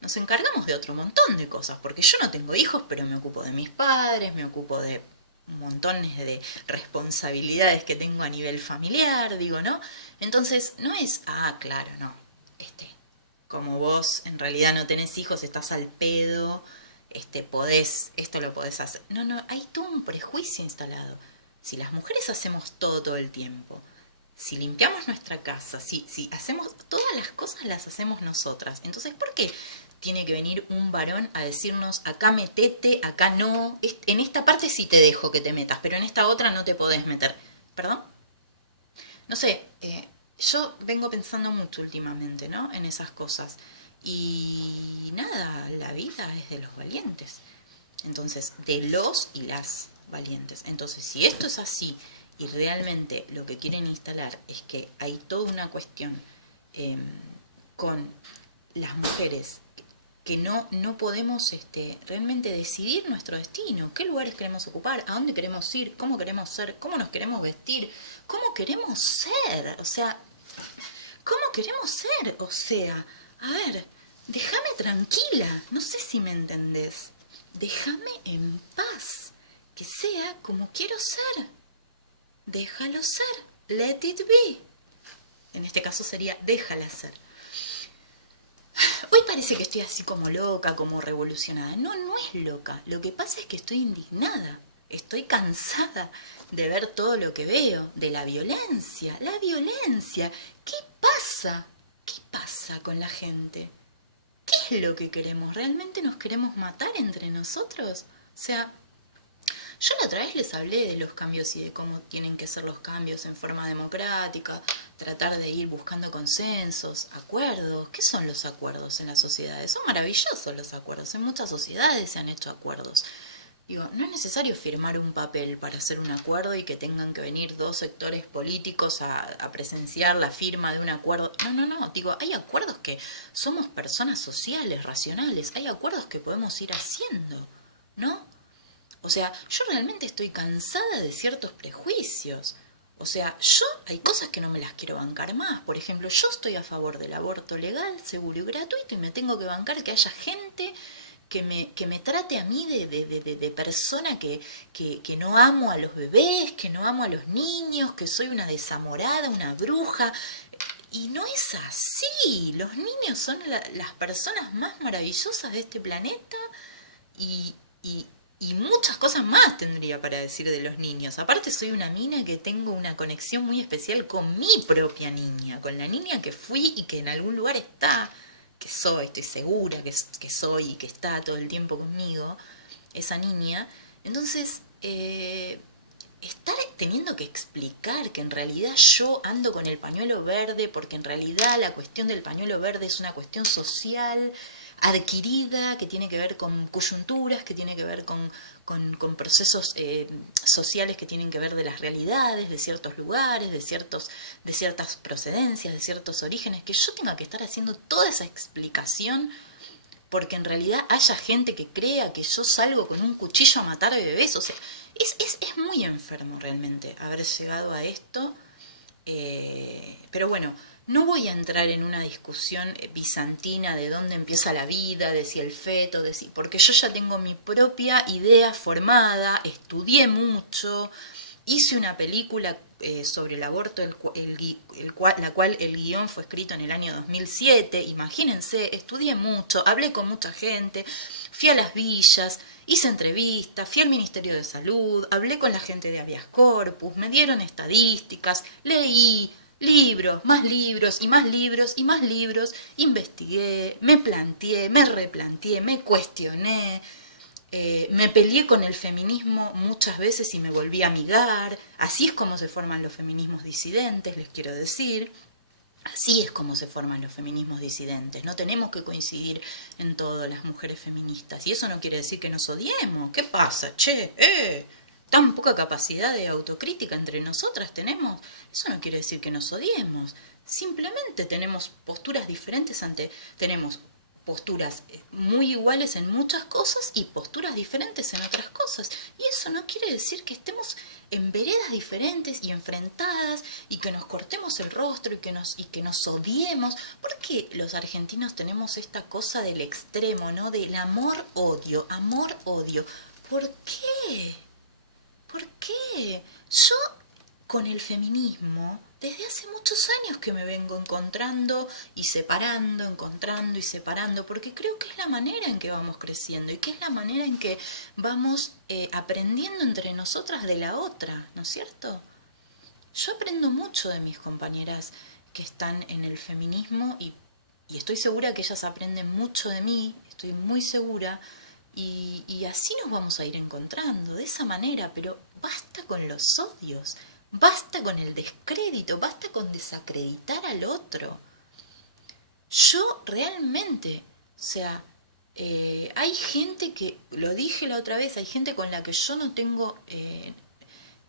nos encargamos de otro montón de cosas, porque yo no tengo hijos, pero me ocupo de mis padres, me ocupo de montones de responsabilidades que tengo a nivel familiar, digo, ¿no? Entonces, no es, claro, no, como vos en realidad no tenés hijos, estás al pedo, esto lo podés hacer. No, no, hay todo un prejuicio instalado. Si las mujeres hacemos todo el tiempo, si limpiamos nuestra casa, si hacemos, todas las cosas las hacemos nosotras, entonces, ¿por qué tiene que venir un varón a decirnos, acá metete, acá no, en esta parte sí te dejo que te metas, pero en esta otra no te podés meter? ¿Perdón? No sé, yo vengo pensando mucho últimamente, ¿no? En esas cosas. Y nada, la vida es de los valientes. Entonces, de los y las valientes. Entonces, si esto es así y realmente lo que quieren instalar es que hay toda una cuestión con las mujeres que no podemos realmente decidir nuestro destino, qué lugares queremos ocupar, a dónde queremos ir, cómo queremos ser, cómo nos queremos vestir, cómo queremos ser, o sea, cómo queremos ser, o sea, a ver, déjame tranquila, no sé si me entendés, déjame en paz, que sea como quiero ser, déjalo ser, let it be, en este caso sería déjala ser. Hoy parece que estoy así como loca, como revolucionada. No, no es loca. Lo que pasa es que estoy indignada. Estoy cansada de ver todo lo que veo, de la violencia. La violencia. ¿Qué pasa? ¿Qué pasa con la gente? ¿Qué es lo que queremos? ¿Realmente nos queremos matar entre nosotros? O sea, yo la otra vez les hablé de los cambios y de cómo tienen que ser los cambios en forma democrática, tratar de ir buscando consensos, acuerdos. ¿Qué son los acuerdos en las sociedades? Son maravillosos los acuerdos. En muchas sociedades se han hecho acuerdos. Digo, no es necesario firmar un papel para hacer un acuerdo y que tengan que venir dos sectores políticos a presenciar la firma de un acuerdo. No, no, no. Digo, hay acuerdos que somos personas sociales, racionales. Hay acuerdos que podemos ir haciendo, ¿no? O sea, yo realmente estoy cansada de ciertos prejuicios. O sea, yo hay cosas que no me las quiero bancar más. Por ejemplo, yo estoy a favor del aborto legal, seguro y gratuito y me tengo que bancar que haya gente que me trate a mí de persona que no amo a los bebés, que no amo a los niños, que soy una desamorada, una bruja. Y no es así. Los niños son las personas más maravillosas de este planeta y muchas cosas más tendría para decir de los niños. Aparte soy una mina que tengo una conexión muy especial con mi propia niña, con la niña que fui y que en algún lugar está, que soy, estoy segura que soy y que está todo el tiempo conmigo, esa niña. Entonces, estar teniendo que explicar que en realidad yo ando con el pañuelo verde porque en realidad la cuestión del pañuelo verde es una cuestión social adquirida, que tiene que ver con coyunturas, que tiene que ver con procesos sociales que tienen que ver de las realidades, de ciertos lugares, de ciertas procedencias, de ciertos orígenes, que yo tenga que estar haciendo toda esa explicación porque en realidad haya gente que crea que yo salgo con un cuchillo a matar bebés. O sea, es muy enfermo realmente haber llegado a esto. Pero bueno, no voy a entrar en una discusión bizantina de dónde empieza la vida, de si el feto, porque yo ya tengo mi propia idea formada, estudié mucho, hice una película sobre el aborto, la cual el guión fue escrito en el año 2007, imagínense, estudié mucho, hablé con mucha gente, fui a las villas, hice entrevistas, fui al Ministerio de Salud, hablé con la gente de Habeas Corpus, me dieron estadísticas, leí libros, más libros y más libros y más libros, investigué, me planteé, me replanteé, me cuestioné, me peleé con el feminismo muchas veces y me volví a amigar. Así es como se forman los feminismos disidentes, les quiero decir. Así es como se forman los feminismos disidentes. No tenemos que coincidir en todo las mujeres feministas. Y eso no quiere decir que nos odiemos. ¿Qué pasa? Che, tan poca capacidad de autocrítica entre nosotras tenemos. Eso no quiere decir que nos odiemos. Simplemente tenemos posturas diferentes tenemos posturas muy iguales en muchas cosas y posturas diferentes en otras cosas. Y eso no quiere decir que estemos en veredas diferentes y enfrentadas y que nos cortemos el rostro y que nos odiemos. Porque los argentinos tenemos esta cosa del extremo, ¿no? Del amor-odio, amor-odio. ¿Por qué? ¿Por qué? Yo con el feminismo, desde hace muchos años que me vengo encontrando y separando, encontrando y separando, porque creo que es la manera en que vamos creciendo y que es la manera en que vamos aprendiendo entre nosotras de la otra, ¿no es cierto? Yo aprendo mucho de mis compañeras que están en el feminismo y estoy segura que ellas aprenden mucho de mí, estoy muy segura, y así nos vamos a ir encontrando, de esa manera, pero basta con los odios. Basta con el descrédito, basta con desacreditar al otro. Yo realmente, o sea, hay gente que, lo dije la otra vez, hay gente con la que yo no tengo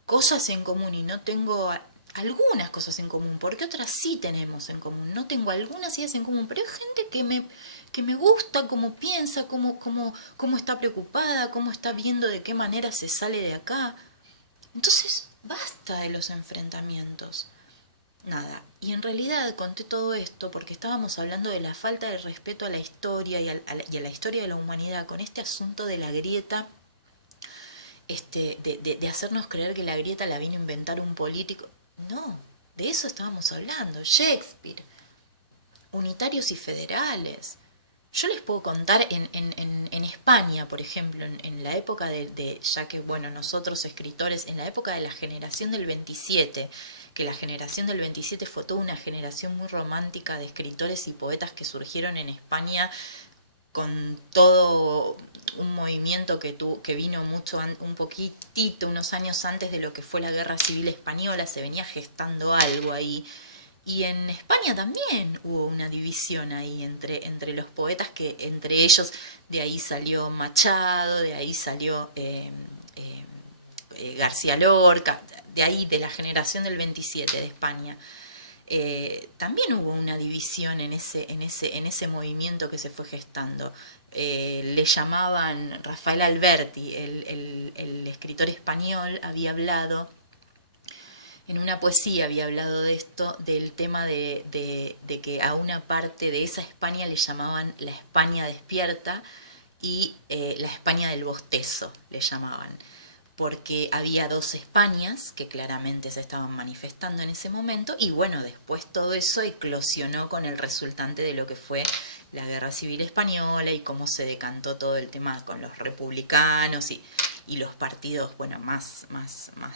cosas en común y no tengo algunas cosas en común, porque otras sí tenemos en común. No tengo algunas ideas en común, pero hay gente que me gusta cómo piensa, cómo está preocupada, cómo está viendo de qué manera se sale de acá. Entonces, basta de los enfrentamientos. Nada, y en realidad conté todo esto porque estábamos hablando de la falta de respeto a la historia y a la historia de la humanidad con este asunto de la grieta, de hacernos creer que la grieta la vino a inventar un político. No, de eso estábamos hablando. Shakespeare, unitarios y federales. Yo les puedo contar en España, por ejemplo, en la época ya que, bueno, nosotros escritores, en la época de la generación del 27, que la generación del 27 fue toda una generación muy romántica de escritores y poetas que surgieron en España con todo un movimiento que vino un poquitito, unos años antes de lo que fue la Guerra Civil Española, se venía gestando algo ahí. Y en España también hubo una división ahí entre los poetas, que entre ellos de ahí salió Machado, de ahí salió García Lorca, de ahí de la generación del 27 de España. También hubo una división en ese movimiento que se fue gestando. Le llamaban Rafael Alberti, el escritor español, había hablado en una poesía, había hablado de esto, del tema de que a una parte de esa España le llamaban la España despierta y la España del bostezo le llamaban, porque había dos Españas que claramente se estaban manifestando en ese momento, y bueno, después todo eso eclosionó con el resultante de lo que fue la Guerra Civil Española y cómo se decantó todo el tema con los republicanos y los partidos, bueno, más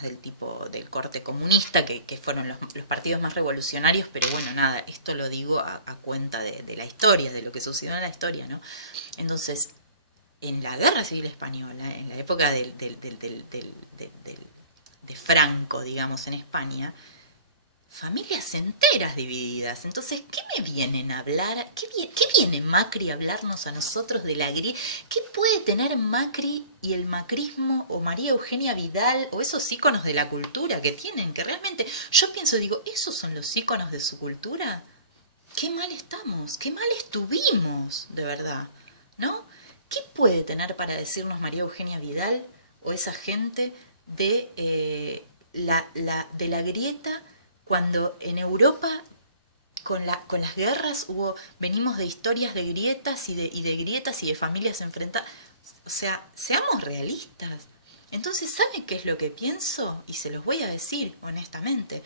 del tipo del corte comunista, que fueron los partidos más revolucionarios, pero bueno, nada, esto lo digo a cuenta de la historia, de lo que sucedió en la historia, ¿no? Entonces, en la Guerra Civil Española, en la época de Franco, digamos, en España, familias enteras divididas. Entonces, ¿qué me vienen a hablar? ¿Qué viene Macri a hablarnos a nosotros de la grieta? ¿Qué puede tener Macri y el macrismo o María Eugenia Vidal o esos íconos de la cultura que tienen? Que realmente, yo pienso, digo, ¿esos son los íconos de su cultura? Qué mal estamos, qué mal estuvimos, de verdad, ¿no? ¿Qué puede tener para decirnos María Eugenia Vidal o esa gente de la grieta, cuando en Europa con las guerras venimos de historias de grietas y de grietas y de familias enfrentadas? O sea, seamos realistas. Entonces, ¿saben qué es lo que pienso? Y se los voy a decir honestamente.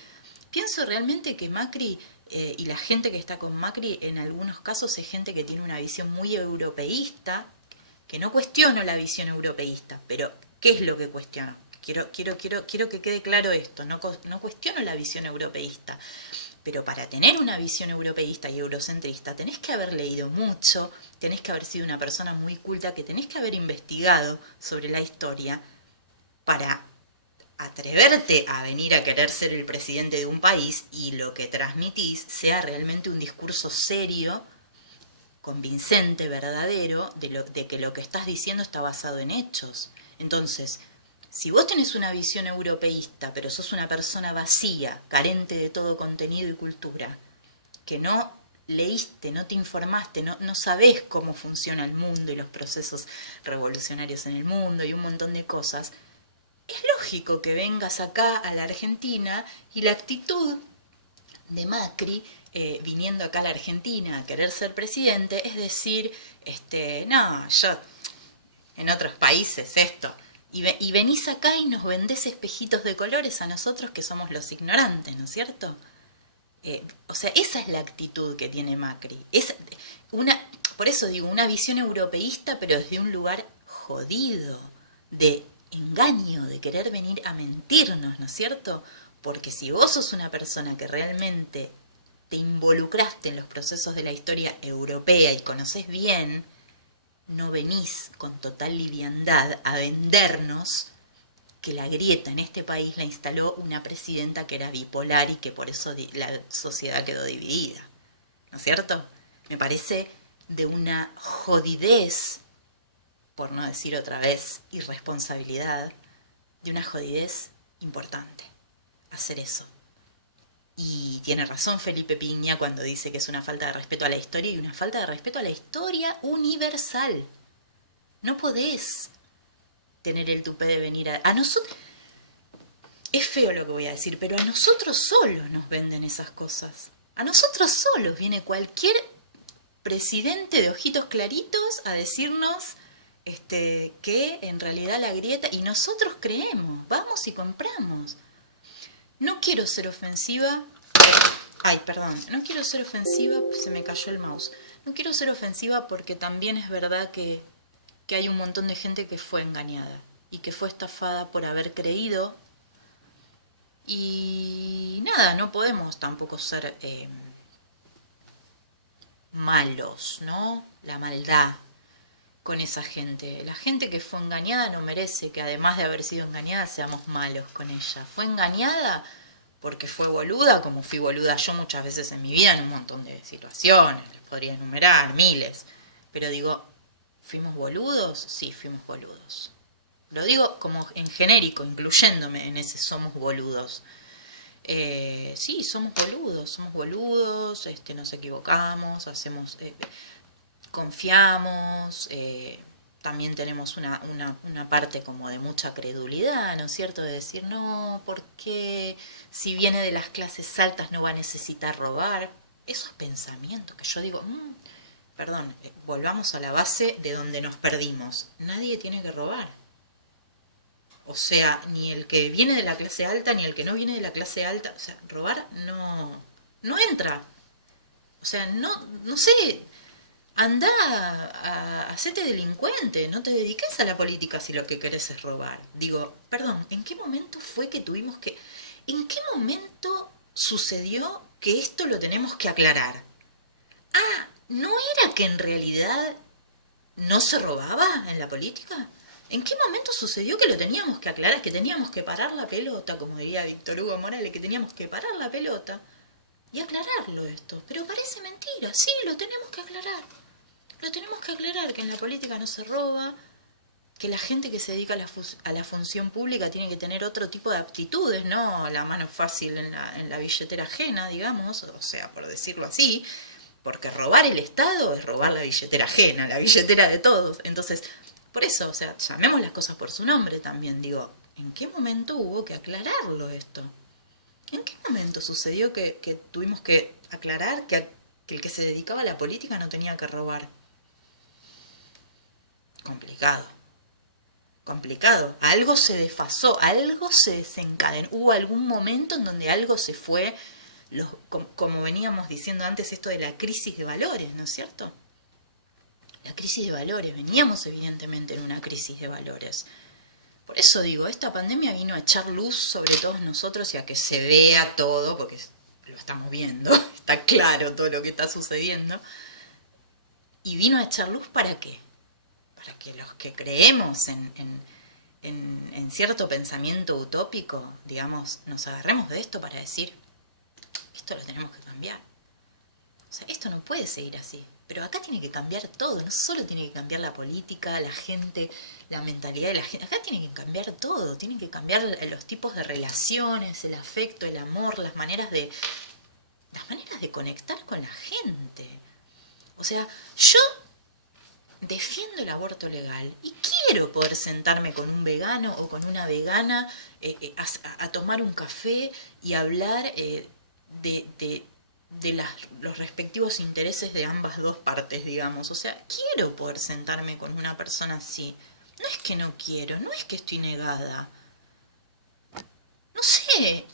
Pienso realmente que Macri y la gente que está con Macri en algunos casos es gente que tiene una visión muy europeísta, que no cuestiono la visión europeísta, pero ¿qué es lo que cuestiono? Quiero que quede claro esto, no cuestiono la visión europeísta, pero para tener una visión europeísta y eurocentrista tenés que haber leído mucho, tenés que haber sido una persona muy culta, que tenés que haber investigado sobre la historia para atreverte a venir a querer ser el presidente de un país y lo que transmitís sea realmente un discurso serio, convincente, verdadero, de que lo que estás diciendo está basado en hechos. Entonces, si vos tenés una visión europeísta, pero sos una persona vacía, carente de todo contenido y cultura, que no leíste, no te informaste, no sabés cómo funciona el mundo y los procesos revolucionarios en el mundo y un montón de cosas, es lógico que vengas acá a la Argentina y la actitud de Macri, viniendo acá a la Argentina a querer ser presidente, es decir, no, yo en otros países esto, y venís acá y nos vendés espejitos de colores a nosotros que somos los ignorantes, ¿no es cierto? O sea, esa es la actitud que tiene Macri. Por eso digo, una visión europeísta, pero desde un lugar jodido, de engaño, de querer venir a mentirnos, ¿no es cierto? Porque si vos sos una persona que realmente te involucraste en los procesos de la historia europea y conocés bien, no venís con total liviandad a vendernos que la grieta en este país la instaló una presidenta que era bipolar y que por eso la sociedad quedó dividida. ¿No es cierto? Me parece de una jodidez, por no decir otra vez irresponsabilidad, de una jodidez importante hacer eso. Y tiene razón Felipe Piña cuando dice que es una falta de respeto a la historia y una falta de respeto a la historia universal. No podés tener el tupé de venir a nosotros. Es feo lo que voy a decir, pero a nosotros solos nos venden esas cosas. A nosotros solos viene cualquier presidente de ojitos claritos a decirnos que en realidad la grieta, y nosotros creemos, vamos y compramos. No quiero ser ofensiva. Ay, perdón, no quiero ser ofensiva, se me cayó el mouse. No quiero ser ofensiva porque también es verdad que hay un montón de gente que fue engañada y que fue estafada por haber creído. Y nada, no podemos tampoco ser malos, ¿no? La maldad con esa gente. La gente que fue engañada no merece que además de haber sido engañada seamos malos con ella. Fue engañada porque fue boluda, como fui boluda yo muchas veces en mi vida en un montón de situaciones, les podría enumerar miles. Pero digo, ¿fuimos boludos? Sí, fuimos boludos. Lo digo como en genérico, incluyéndome en ese somos boludos. Sí, somos boludos, nos equivocamos, confiamos, también tenemos una parte como de mucha credulidad, ¿no es cierto? De decir, no, porque si viene de las clases altas no va a necesitar robar. Esos pensamientos que yo digo, perdón, volvamos a la base de donde nos perdimos. Nadie tiene que robar. O sea, ni el que viene de la clase alta, ni el que no viene de la clase alta. O sea, robar no entra. O sea, no sé, anda a hacerte delincuente, no te dediques a la política si lo que querés es robar. Digo, perdón, ¿en qué momento fue que tuvimos que... ¿En qué momento sucedió que esto lo tenemos que aclarar? Ah, ¿no era que en realidad no se robaba en la política? ¿En qué momento sucedió que lo teníamos que aclarar, que teníamos que parar la pelota, como diría Víctor Hugo Morales, que teníamos que parar la pelota y aclararlo esto? Pero parece mentira, sí, lo tenemos que aclarar. Lo tenemos que aclarar, que en la política no se roba, que la gente que se dedica a la función pública tiene que tener otro tipo de aptitudes, no la mano fácil en la billetera ajena, digamos, o sea, por decirlo así, porque robar el Estado es robar la billetera ajena, la billetera de todos. Entonces, por eso, o sea, llamemos las cosas por su nombre también. Digo, ¿en qué momento hubo que aclararlo esto? ¿En qué momento sucedió que tuvimos que aclarar que el que se dedicaba a la política no tenía que robar? Complicado. Algo se desfasó, algo se desencadenó. Hubo algún momento en donde algo se fue, como veníamos diciendo antes, esto de la crisis de valores, ¿no es cierto? La crisis de valores, veníamos evidentemente en una crisis de valores. Por eso digo, esta pandemia vino a echar luz sobre todos nosotros y a que se vea todo, porque lo estamos viendo, está claro todo lo que está sucediendo. Y vino a echar luz ¿para qué? Para que los que creemos en cierto pensamiento utópico, digamos, nos agarremos de esto para decir, esto lo tenemos que cambiar. O sea, esto no puede seguir así. Pero acá tiene que cambiar todo, no solo tiene que cambiar la política, la gente, la mentalidad de la gente, acá tiene que cambiar todo, tiene que cambiar los tipos de relaciones, el afecto, el amor, las maneras de las maneras de conectar con la gente. O sea, yo defiendo el aborto legal y quiero poder sentarme con un vegano o con una vegana a tomar un café y hablar de los respectivos intereses de ambas dos partes, digamos. O sea, quiero poder sentarme con una persona así. No es que no quiero, no es que estoy negada. No sé,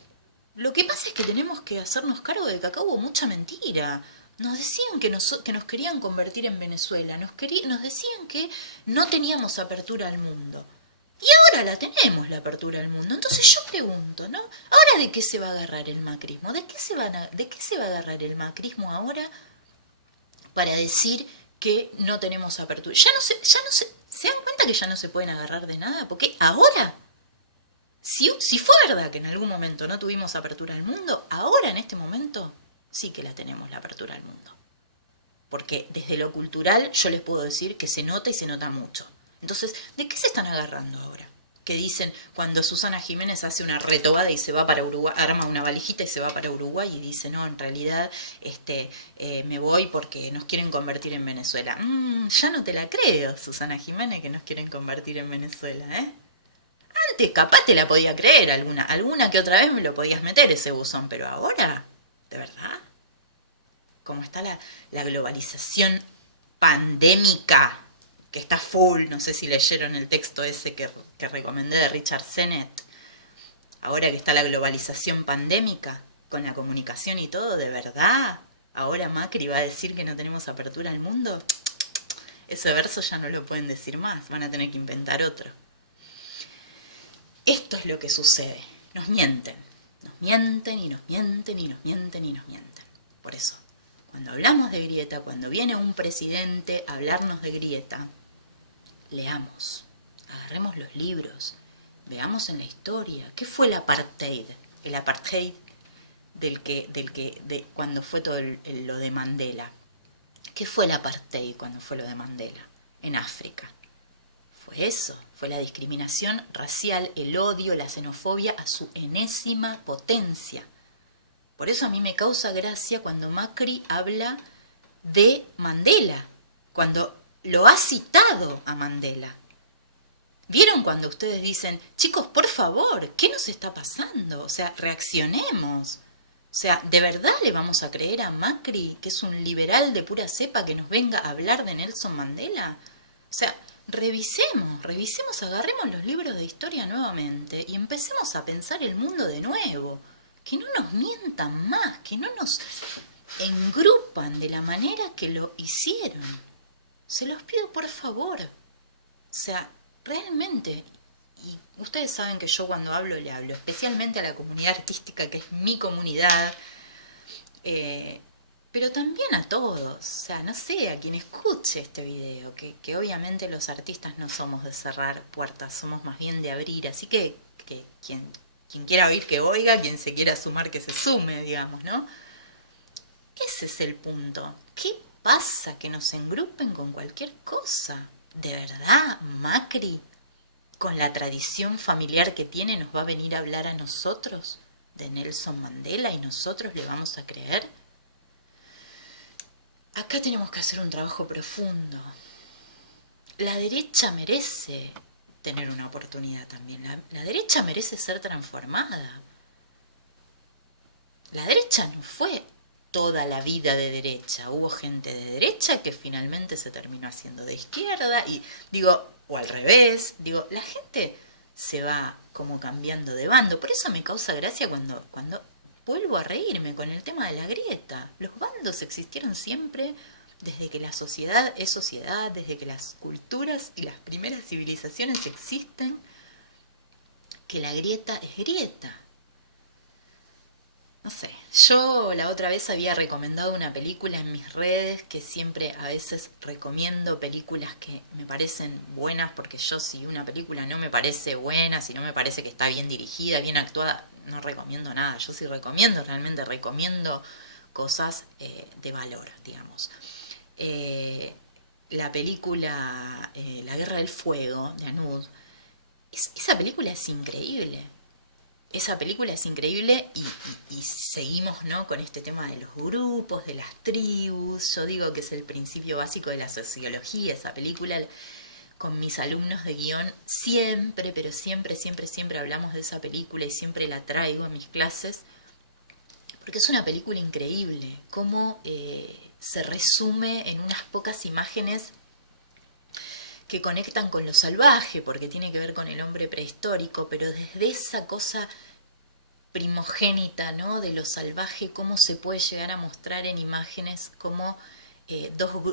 lo que pasa es que tenemos que hacernos cargo de que acá hubo mucha mentira. Nos decían que nos querían convertir en Venezuela, nos decían que no teníamos apertura al mundo. Y ahora la tenemos, la apertura al mundo. Entonces yo pregunto, ¿no? ¿Ahora de qué se va a agarrar el macrismo? ¿De qué se va a agarrar el macrismo ahora para decir que no tenemos apertura? ¿Se dan cuenta que ya no se pueden agarrar de nada? Porque ahora, si fue verdad que en algún momento no tuvimos apertura al mundo, ahora en este momento sí que la tenemos, la apertura al mundo. Porque desde lo cultural yo les puedo decir que se nota y se nota mucho. Entonces, ¿de qué se están agarrando ahora? Que dicen cuando Susana Jiménez hace una retobada y se va para Uruguay, arma una valijita y se va para Uruguay y dice, no, en realidad me voy porque nos quieren convertir en Venezuela. Ya no te la creo, Susana Jiménez, que nos quieren convertir en Venezuela, ¿eh? Antes capaz te la podía creer alguna que otra vez me lo podías meter ese buzón, pero ahora, ¿de verdad? Como está la globalización pandémica, que está full, no sé si leyeron el texto ese que recomendé de Richard Sennett, ahora que está la globalización pandémica, con la comunicación y todo, ¿de verdad? ¿Ahora Macri va a decir que no tenemos apertura al mundo? Ese verso ya no lo pueden decir más, van a tener que inventar otro. Esto es lo que sucede, nos mienten y nos mienten y nos mienten y nos mienten. Por eso, cuando hablamos de grieta, cuando viene un presidente a hablarnos de grieta, leamos, agarremos los libros, veamos en la historia, ¿qué fue el apartheid? El apartheid cuando fue todo lo de Mandela. ¿Qué fue el apartheid cuando fue lo de Mandela? En África. Fue eso, fue la discriminación racial, el odio, la xenofobia a su enésima potencia. Por eso a mí me causa gracia cuando Macri habla de Mandela, cuando lo ha citado a Mandela. ¿Vieron cuando ustedes dicen, chicos, por favor, ¿qué nos está pasando? O sea, reaccionemos. O sea, ¿de verdad le vamos a creer a Macri, que es un liberal de pura cepa, que nos venga a hablar de Nelson Mandela? O sea, revisemos, agarremos los libros de historia nuevamente y empecemos a pensar el mundo de nuevo. Que no nos mientan más, que no nos engrupan de la manera que lo hicieron. Se los pido por favor. O sea, realmente, y ustedes saben que yo cuando hablo le hablo, especialmente a la comunidad artística, que es mi comunidad, pero también a todos, o sea, no sé, a quien escuche este video, que obviamente los artistas no somos de cerrar puertas, somos más bien de abrir, así que quien quiera oír que oiga, quien se quiera sumar que se sume, digamos, ¿no? Ese es el punto. ¿Qué pasa que nos engrupen con cualquier cosa? ¿De verdad Macri, con la tradición familiar que tiene, nos va a venir a hablar a nosotros de Nelson Mandela y nosotros le vamos a creer? Acá tenemos que hacer un trabajo profundo. La derecha merece tener una oportunidad también. La derecha merece ser transformada. La derecha no fue toda la vida de derecha. Hubo gente de derecha que finalmente se terminó haciendo de izquierda y o al revés, la gente se va como cambiando de bando. Por eso me causa gracia cuando vuelvo a reírme con el tema de la grieta. Los bandos existieron siempre desde que la sociedad es sociedad, desde que las culturas y las primeras civilizaciones existen, que la grieta es grieta. No sé, yo la otra vez había recomendado una película en mis redes, que siempre a veces recomiendo películas que me parecen buenas, porque yo si una película no me parece buena, si no me parece que está bien dirigida, bien actuada, no recomiendo nada. Yo sí realmente recomiendo cosas de valor, digamos. La película La Guerra del Fuego, de Anud, esa película es increíble. esa película es increíble y seguimos, ¿no?, con este tema de los grupos, de las tribus. Yo digo que es el principio básico de la sociología, esa película. Con mis alumnos de guión siempre, pero siempre, siempre, siempre hablamos de esa película y siempre la traigo a mis clases, porque es una película increíble, cómo se resume en unas pocas imágenes que conectan con lo salvaje, porque tiene que ver con el hombre prehistórico, pero desde esa cosa primogénita, ¿no?, de lo salvaje, cómo se puede llegar a mostrar en imágenes, cómo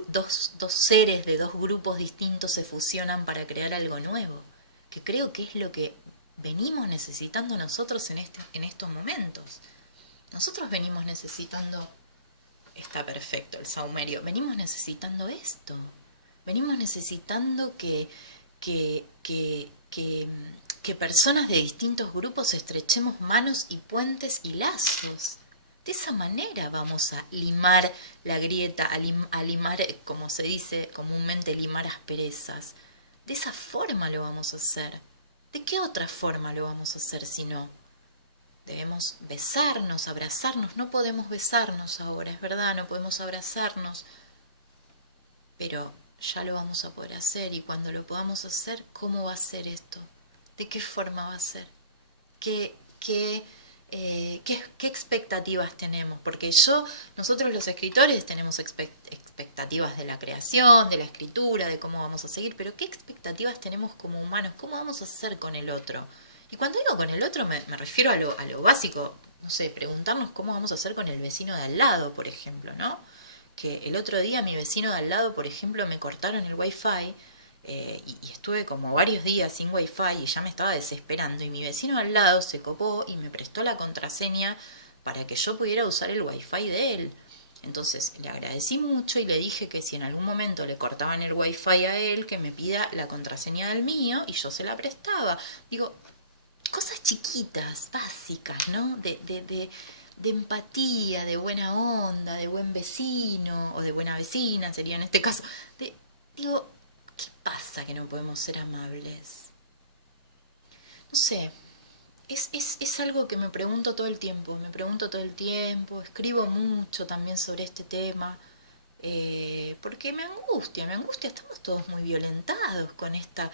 dos seres de dos grupos distintos se fusionan para crear algo nuevo, que creo que es lo que venimos necesitando nosotros en estos momentos. Nosotros venimos necesitando, está perfecto el saumerio, venimos necesitando esto, venimos necesitando que personas de distintos grupos estrechemos manos y puentes y lazos. De esa manera vamos a limar la grieta, a limar, como se dice comúnmente, limar asperezas. De esa forma lo vamos a hacer. ¿De qué otra forma lo vamos a hacer si no? Debemos besarnos, abrazarnos. No podemos besarnos ahora, es verdad, no podemos abrazarnos. Pero ya lo vamos a poder hacer, y cuando lo podamos hacer, ¿cómo va a ser esto? ¿De qué forma va a ser? ¿Qué expectativas tenemos? Porque nosotros los escritores tenemos expectativas de la creación, de la escritura, de cómo vamos a seguir, pero ¿qué expectativas tenemos como humanos? ¿Cómo vamos a hacer con el otro? Y cuando digo con el otro me refiero a lo básico, no sé, preguntarnos cómo vamos a hacer con el vecino de al lado, por ejemplo, ¿no? Que el otro día mi vecino de al lado, por ejemplo, me cortaron el wifi, y estuve como varios días sin wifi y ya me estaba desesperando, y mi vecino al lado se copó y me prestó la contraseña para que yo pudiera usar el wifi de él. Entonces le agradecí mucho y le dije que si en algún momento le cortaban el wifi a él, que me pida la contraseña del mío y yo se la prestaba. Digo, cosas chiquitas, básicas, ¿no? De empatía, de buena onda, de buen vecino o de buena vecina sería en este caso. Digo, ¿qué pasa que no podemos ser amables? No sé, es algo que me pregunto todo el tiempo, escribo mucho también sobre este tema, porque me angustia, estamos todos muy violentados con esta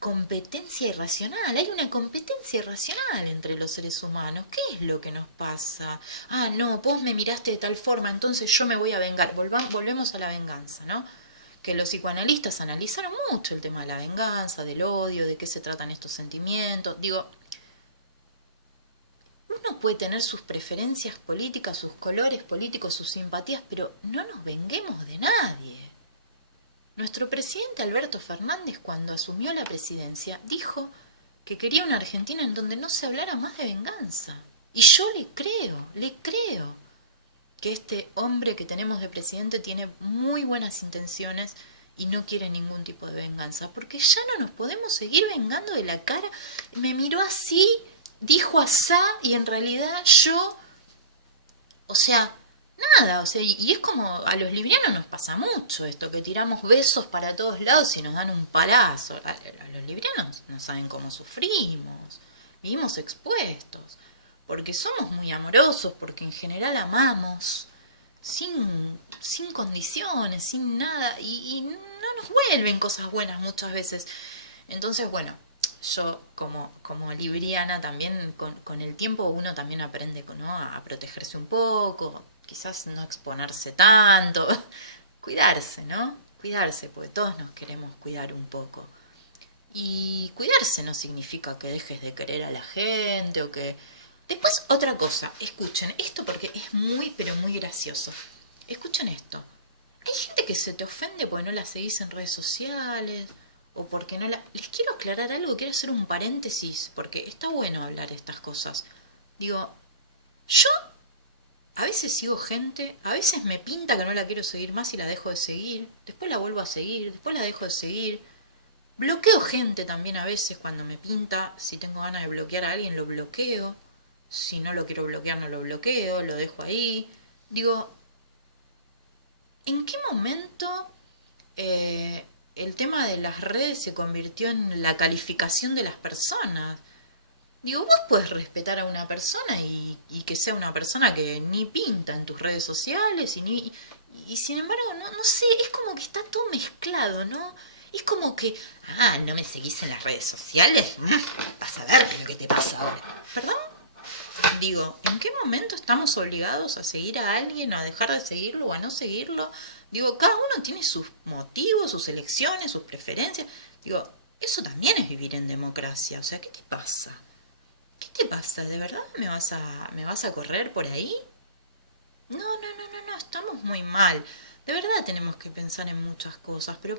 competencia irracional. Hay una competencia irracional entre los seres humanos. ¿Qué es lo que nos pasa? Ah, no, vos me miraste de tal forma, entonces yo me voy a vengar. Volvemos a la venganza, ¿no? Que los psicoanalistas analizaron mucho el tema de la venganza, del odio, de qué se tratan estos sentimientos. Digo, uno puede tener sus preferencias políticas, sus colores políticos, sus simpatías, pero no nos venguemos de nadie. Nuestro presidente Alberto Fernández, cuando asumió la presidencia, dijo que quería una Argentina en donde no se hablara más de venganza. Y yo le creo que este hombre que tenemos de presidente tiene muy buenas intenciones y no quiere ningún tipo de venganza, porque ya no nos podemos seguir vengando de la cara. Me miró así, dijo asá, y en realidad yo, o sea, nada, o sea, y es como a los librianos nos pasa mucho esto, que tiramos besos para todos lados y nos dan un palazo. A los librianos no saben cómo sufrimos, vivimos expuestos, porque somos muy amorosos, porque en general amamos sin condiciones, sin nada, y no nos vuelven cosas buenas muchas veces. Entonces, bueno, yo como libriana también con el tiempo uno también aprende, ¿no?, a protegerse un poco, quizás no exponerse tanto, cuidarse, ¿no? Cuidarse, porque todos nos queremos cuidar un poco. Y cuidarse no significa que dejes de querer a la gente o que... Después otra cosa, escuchen esto porque es muy pero muy gracioso. Escuchen esto. Hay gente que se te ofende porque no la seguís en redes sociales o porque no la... Les quiero aclarar algo, quiero hacer un paréntesis porque está bueno hablar de estas cosas. Digo, yo a veces sigo gente, a veces me pinta que no la quiero seguir más y la dejo de seguir, después la vuelvo a seguir, después la dejo de seguir. Bloqueo gente también a veces cuando me pinta, si tengo ganas de bloquear a alguien lo bloqueo, si no lo quiero bloquear no lo bloqueo, lo dejo ahí. Digo, ¿en qué momento el tema de las redes se convirtió en la calificación de las personas? Digo, vos puedes respetar a una persona y que sea una persona que ni pinta en tus redes sociales y sin embargo, no sé, es como que está todo mezclado, ¿no? Es como que, no me seguís en las redes sociales, vas a ver qué es lo que te pasa ahora. ¿Perdón? Digo, ¿en qué momento estamos obligados a seguir a alguien, a dejar de seguirlo o a no seguirlo? Digo, cada uno tiene sus motivos, sus elecciones, sus preferencias. Digo, eso también es vivir en democracia. O sea, ¿qué te pasa? ¿Qué te pasa? ¿De verdad me vas a correr por ahí? No, estamos muy mal. De verdad tenemos que pensar en muchas cosas, pero